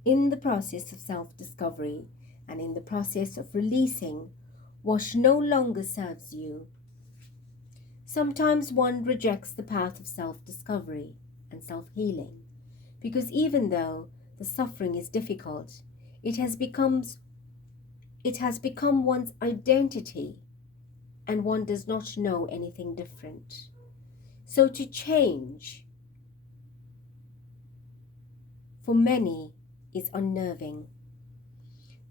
in the process of self-discovery and in the process of releasing what no longer serves you. Sometimes one rejects the path of self-discovery and self-healing because even though the suffering is difficult, it has become one's identity and one does not know anything different. So to change for many is unnerving.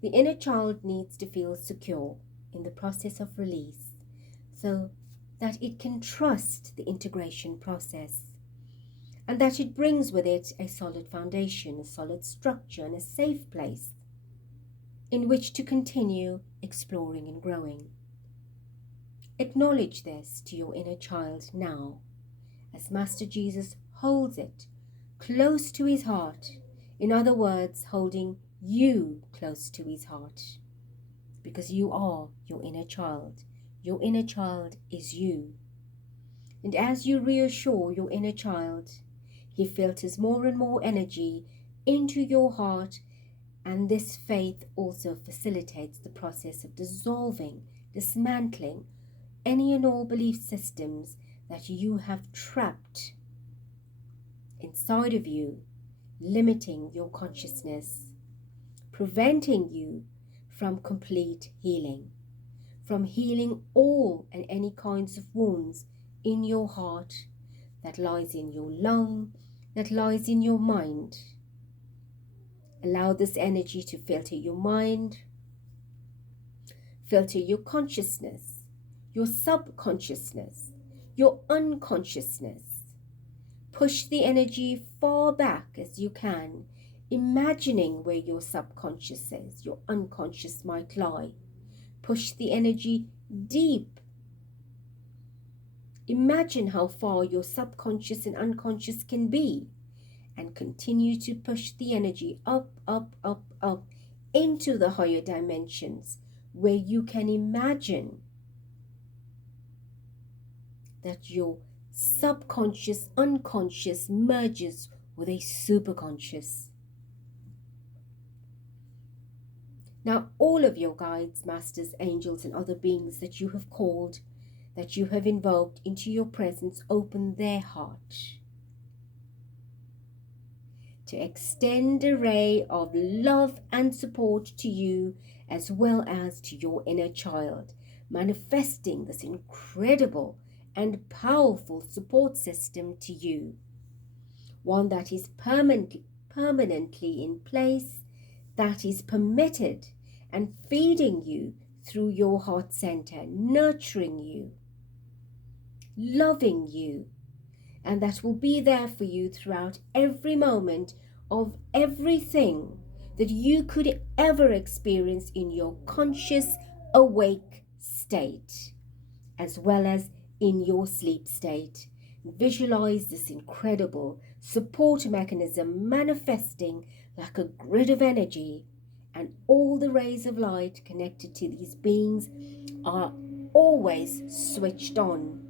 The inner child needs to feel secure in the process of release so that it can trust the integration process and that it brings with it a solid foundation, a solid structure, and a safe place in which to continue exploring and growing. Acknowledge this to your inner child now as Master Jesus holds it close to his heart. In other words, holding you close to his heart, because you are your inner child. Your inner child is you. And as you reassure your inner child, he filters more and more energy into your heart, and this faith also facilitates the process of dissolving, dismantling any and all belief systems that you have trapped inside of you, limiting your consciousness, preventing you from complete healing, from healing all and any kinds of wounds in your heart that lies in your lung, that lies in your mind. Allow this energy to filter your mind, filter your consciousness, your subconsciousness, your unconsciousness. Push the energy far back as you can, imagining where your subconscious is, your unconscious might lie. Push the energy deep. Imagine how far your subconscious and unconscious can be, and continue to push the energy up, up, up, up into the higher dimensions where you can imagine that your subconscious, unconscious merges with a superconscious. Now, all of your guides, masters, angels, and other beings that you have called, that you have invoked into your presence, open their heart to extend a ray of love and support to you, as well as to your inner child, manifesting this incredible and powerful support system to you, one that is permanently in place, that is permitted and feeding you through your heart center, nurturing you, loving you, and that will be there for you throughout every moment of everything that you could ever experience in your conscious, awake state, as well as in your sleep state. Visualize this incredible support mechanism manifesting like a grid of energy, and all the rays of light connected to these beings are always switched on.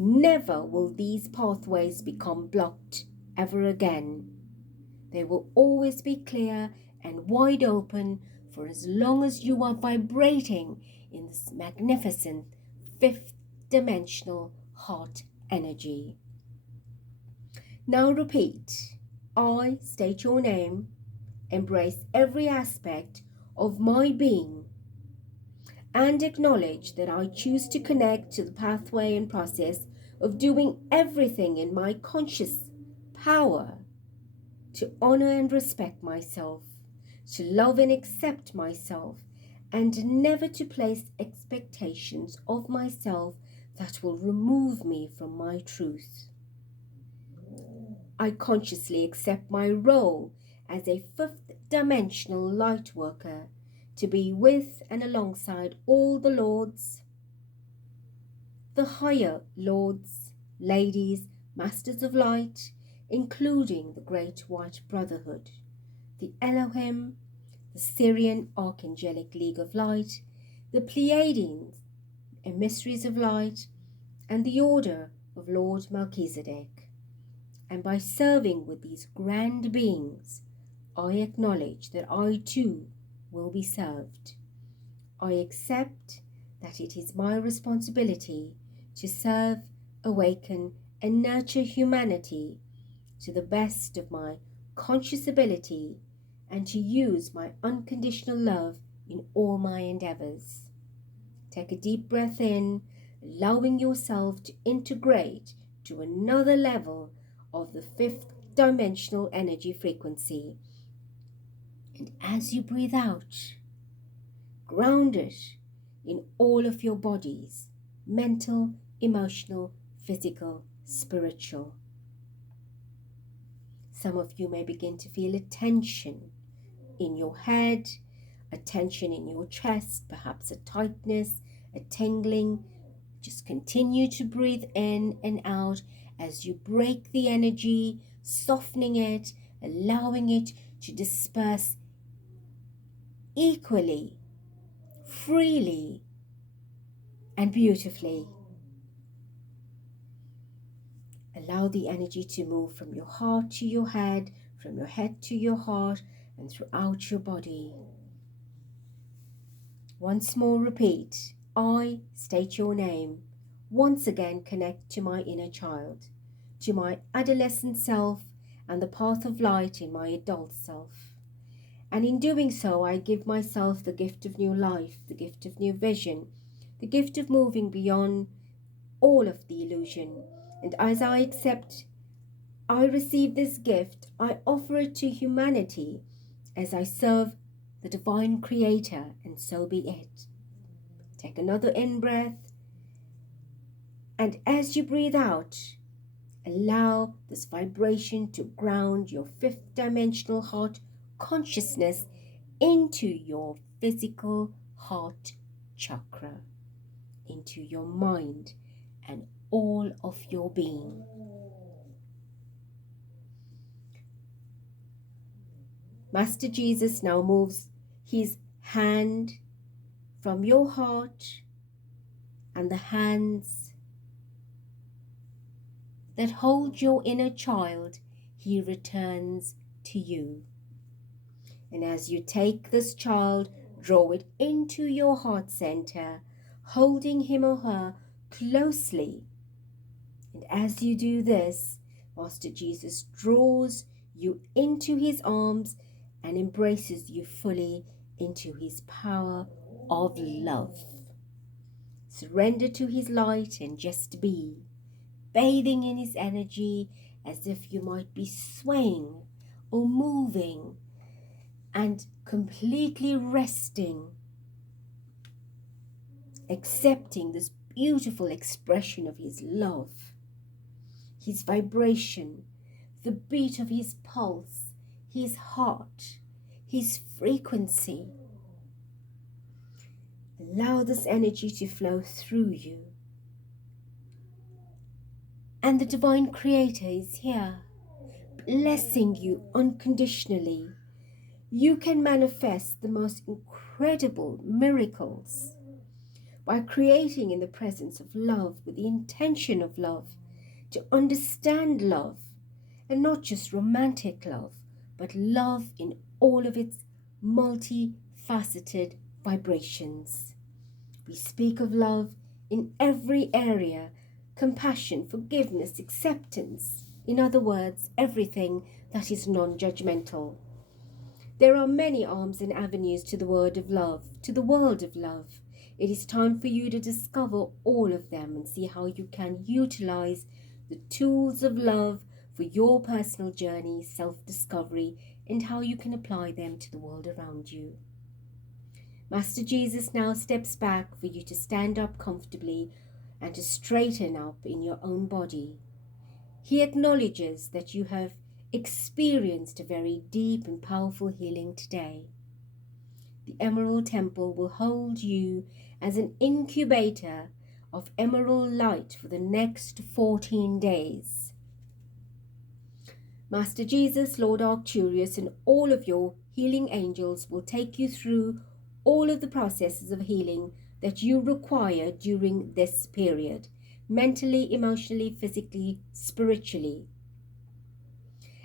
Never will these pathways become blocked ever again. They will always be clear and wide open for as long as you are vibrating in this magnificent fifth dimensional heart energy. Now repeat. I state your name, embrace every aspect of my being, and acknowledge that I choose to connect to the pathway and process of doing everything in my conscious power to honor and respect myself, to love and accept myself, and never to place expectations of myself that will remove me from my truth. I consciously accept my role as a fifth dimensional light worker, to be with and alongside all the lords, the higher lords, ladies, masters of light, including the Great White Brotherhood, the Elohim, the Syrian Archangelic League of Light, the Pleiadians, emissaries of light, and the Order of Lord Melchizedek. And by serving with these grand beings, I acknowledge that I too will be served. I accept that it is my responsibility to serve, awaken, and nurture humanity to the best of my conscious ability, and to use my unconditional love in all my endeavors. Take a deep breath in, allowing yourself to integrate to another level of the fifth dimensional energy frequency. And as you breathe out, ground it in all of your bodies, mental, emotional, physical, spiritual. Some of you may begin to feel a tension in your head, a tension in your chest, perhaps a tightness, a tingling. Just continue to breathe in and out as you break the energy, softening it, allowing it to disperse equally, freely, and beautifully. Allow the energy to move from your heart to your head, from your head to your heart, and throughout your body. Once more repeat. I state your name. Once again connect to my inner child, to my adolescent self, and the path of light in my adult self. And in doing so, I give myself the gift of new life, the gift of new vision, the gift of moving beyond all of the illusion. And as I accept, I receive this gift, I offer it to humanity as I serve the divine creator, and so be it. Take another in-breath, and as you breathe out, allow this vibration to ground your fifth dimensional heart consciousness into your physical heart chakra, into your mind and all of your being. Master Jesus now moves his hand from your heart and the hands that hold your inner child, he returns to you. And as you take this child, draw it into your heart center, holding him or her closely. And as you do this, Master Jesus draws you into his arms and embraces you fully into his power of love. Surrender to his light and just be, bathing in his energy as if you might be swaying or moving and completely resting, accepting this beautiful expression of his love, his vibration, the beat of his pulse, his heart, his frequency. Allow this energy to flow through you. And the Divine Creator is here, blessing you unconditionally. You can manifest the most incredible miracles by creating in the presence of love, with the intention of love, to understand love, and not just romantic love, but love in all of its multifaceted vibrations. We speak of love in every area: compassion, forgiveness, acceptance. In other words, everything that is non-judgmental. There are many arms and avenues to the word of love, to the world of love. It is time for you to discover all of them and see how you can utilize the tools of love for your personal journey, self-discovery, and how you can apply them to the world around you. Master Jesus now steps back for you to stand up comfortably and to straighten up in your own body. He acknowledges that you have experienced a very deep and powerful healing today. The Emerald Temple will hold you as an incubator of emerald light for the next 14 days. Master Jesus, Lord Arcturus, and all of your healing angels will take you through all of the processes of healing that you require during this period, mentally, emotionally, physically, spiritually.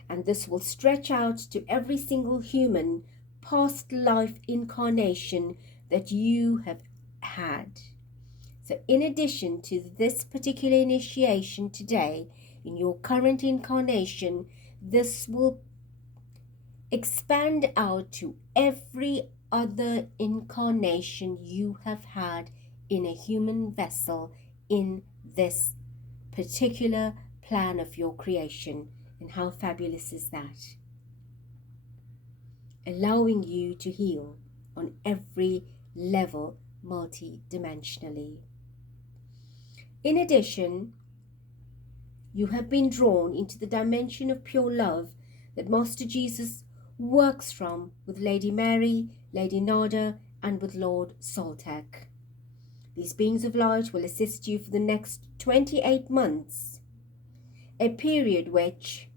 And this will stretch out to every single human past life incarnation that you have had. So in addition to this particular initiation today, in your current incarnation, this will expand out to every other incarnation you have had in a human vessel in this particular plan of your creation. And how fabulous is that? Allowing you to heal on every level, multi-dimensionally. In addition, you have been drawn into the dimension of pure love that Master Jesus works from with Lady Mary, Lady Nada, and with Lord Soltec. These beings of light will assist you for the next 28 months, a period which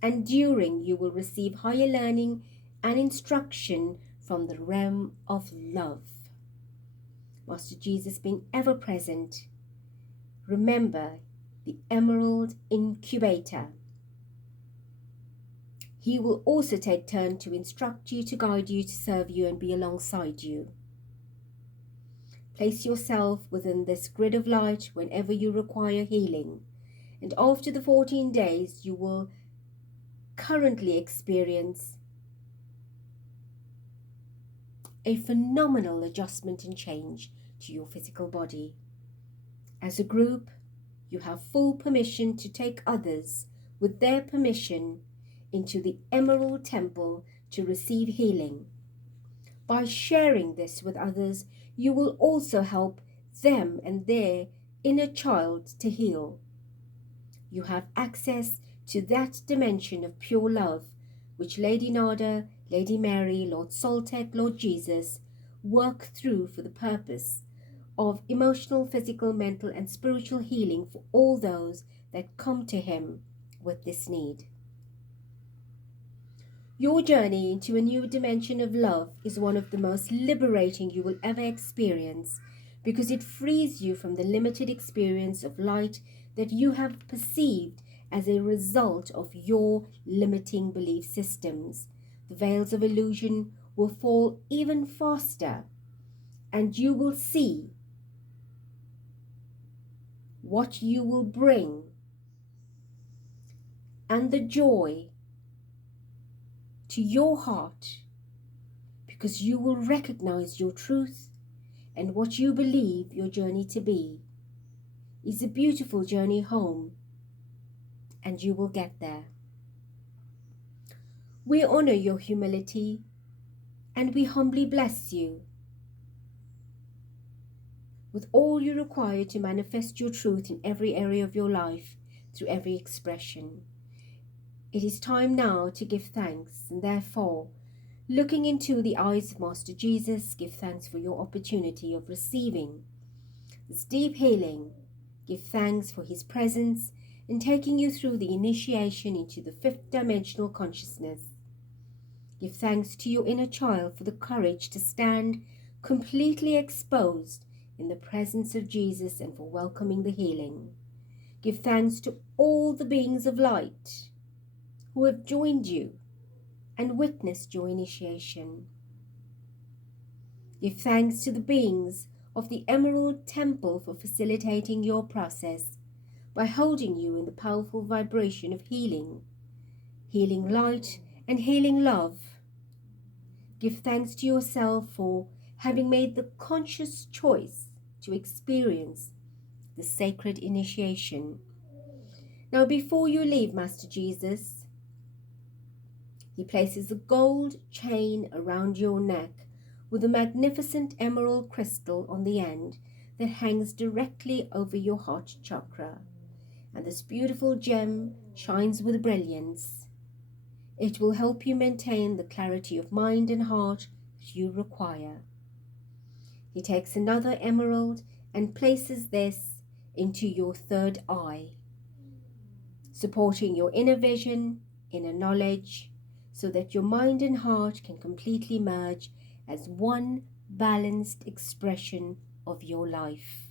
and during you will receive higher learning and instruction from the realm of love. Master Jesus being ever present, remember the Emerald Incubator. He will also take turn to instruct you, to guide you, to serve you, and be alongside you. Place yourself within this grid of light whenever you require healing, and after the 14 days you will currently experience a phenomenal adjustment and change to your physical body. As a group, you have full permission to take others with their permission into the Emerald Temple to receive healing. By sharing this with others, you will also help them and their inner child to heal. You have access to that dimension of pure love which Lady Nada, Lady Mary, Lord Soltec, Lord Jesus work through for the purpose of emotional, physical, mental, and spiritual healing for all those that come to him with this need. Your journey into a new dimension of love is one of the most liberating you will ever experience, because it frees you from the limited experience of light that you have perceived as a result of your limiting belief systems. The veils of illusion will fall even faster, and you will see what you will bring and the joy to your heart, because you will recognize your truth and what you believe your journey to be is a beautiful journey home, and you will get there. We honor your humility and we humbly bless you with all you require to manifest your truth in every area of your life, through every expression. It is time now to give thanks, and therefore, looking into the eyes of Master Jesus, give thanks for your opportunity of receiving this deep healing. Give thanks for his presence in taking you through the initiation into the fifth dimensional consciousness. Give thanks to your inner child for the courage to stand completely exposed in the presence of Jesus and for welcoming the healing. Give thanks to all the beings of light who have joined you and witnessed your initiation. Give thanks to the beings of the Emerald Temple for facilitating your process by holding you in the powerful vibration of healing, healing light and healing love. Give thanks to yourself for having made the conscious choice to experience the sacred initiation. Now, before you leave Master Jesus, he places a gold chain around your neck with a magnificent emerald crystal on the end that hangs directly over your heart chakra. And this beautiful gem shines with brilliance. It will help you maintain the clarity of mind and heart that you require. He takes another emerald and places this into your third eye, supporting your inner vision, inner knowledge, so that your mind and heart can completely merge as one balanced expression of your life.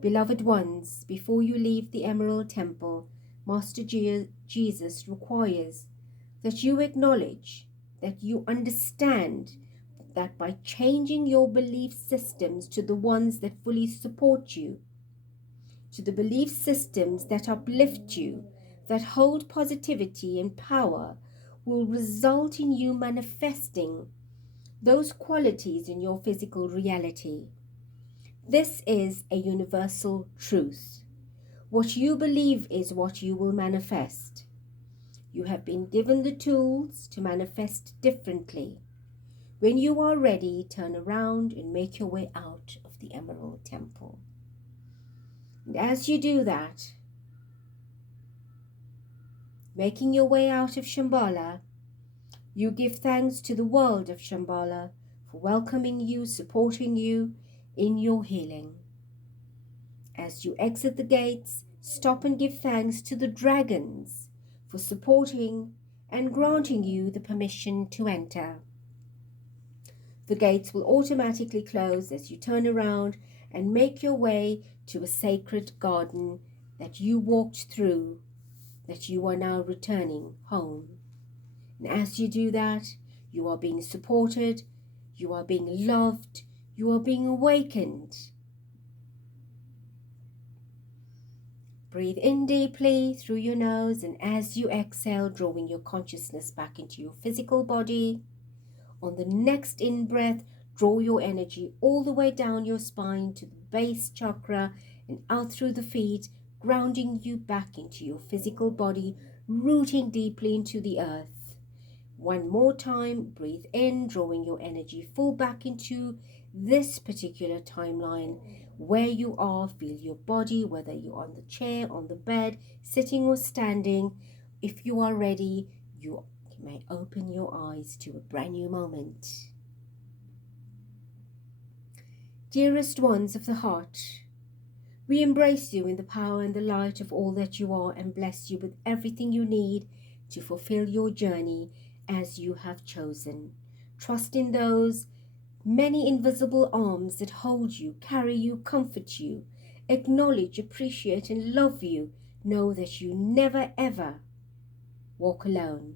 Beloved ones, before you leave the Emerald Temple, Master Jesus requires that you acknowledge, that you understand that by changing your belief systems to the ones that fully support you, to the belief systems that uplift you, that hold positivity and power, will result in you manifesting those qualities in your physical reality. This is a universal truth. What you believe is what you will manifest. You have been given the tools to manifest differently. When you are ready, turn around and make your way out of the Emerald Temple. And as you do that, making your way out of Shambala, you give thanks to the world of Shambala for welcoming you, supporting you in your healing. As you exit the gates, stop and give thanks to the dragons for supporting and granting you the permission to enter. The gates will automatically close as you turn around and make your way to a sacred garden that you walked through, that you are now returning home. And as you do that, you are being supported, you are being loved, you are being awakened. Breathe in deeply through your nose, and as you exhale, drawing your consciousness back into your physical body. On the next in-breath, draw your energy all the way down your spine to the base chakra and out through the feet, grounding you back into your physical body, rooting deeply into the earth. One more time, breathe in, drawing your energy full back into this particular timeline. Where you are, feel your body, whether you're on the chair, on the bed, sitting or standing. If you are ready, you may open your eyes to a brand new moment. Dearest ones of the heart, we embrace you in the power and the light of all that you are and bless you with everything you need to fulfill your journey as you have chosen. Trust in those Many invisible arms that hold you, carry you, comfort you, acknowledge, appreciate and love you. Know that you never ever walk alone.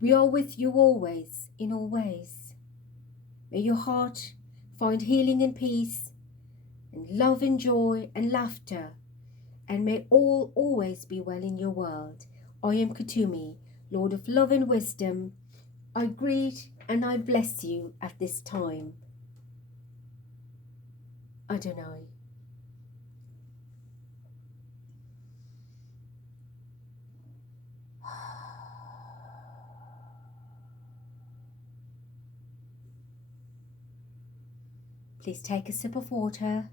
We are with you always, in all ways. May your heart find healing and peace, and love and joy and laughter, and may all always be well in your world. I am Kuthumi, Lord of Love and Wisdom. I greet and I bless you at this time. Adonai. Please take a sip of water.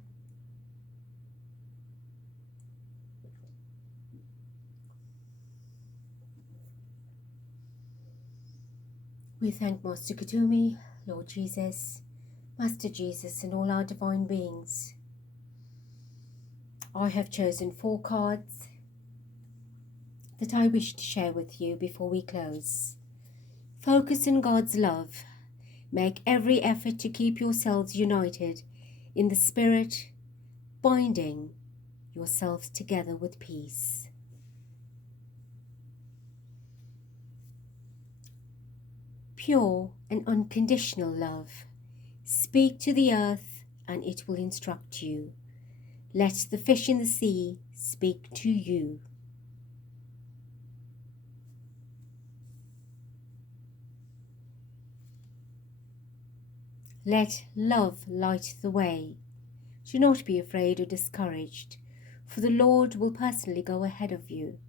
We thank Master Kuthumi, Lord Jesus, Master Jesus and all our divine beings. I have chosen 4 cards that I wish to share with you before we close. Focus on God's love. Make every effort to keep yourselves united in the Spirit, binding yourselves together with peace. Pure and unconditional love. Speak to the earth and it will instruct you. Let the fish in the sea speak to you. Let love light the way. Do not be afraid or discouraged, for the Lord will personally go ahead of you.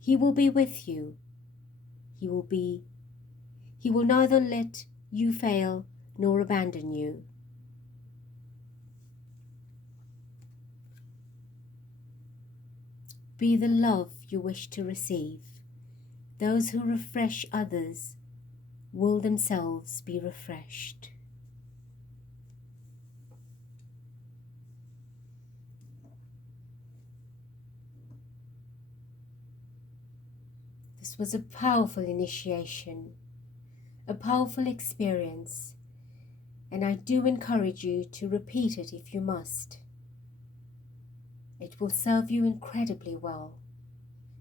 He will be with you. He will neither let you fail nor abandon you. Be the love you wish to receive. Those who refresh others will themselves be refreshed. This was a powerful initiation, a powerful experience, and I do encourage you to repeat it if you must. It will serve you incredibly well.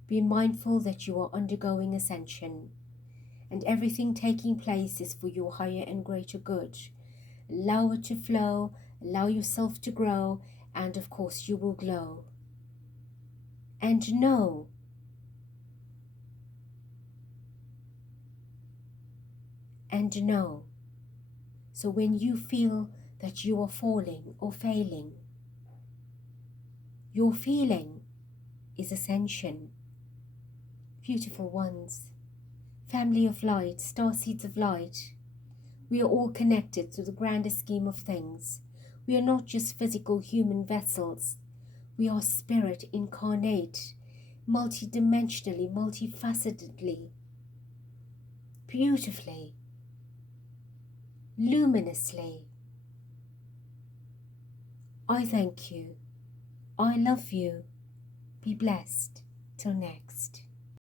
Be mindful that you are undergoing ascension, and everything taking place is for your higher and greater good. Allow it to flow, allow yourself to grow, and of course you will glow. And know so when you feel that you are falling or failing, your feeling is ascension. Beautiful ones, family of light, starseeds of light, we are all connected to the grander scheme of things. We are not just physical human vessels. We are spirit incarnate, multidimensionally, multifacetedly, beautifully, luminously. I thank you. I love you. Be blessed. Till next.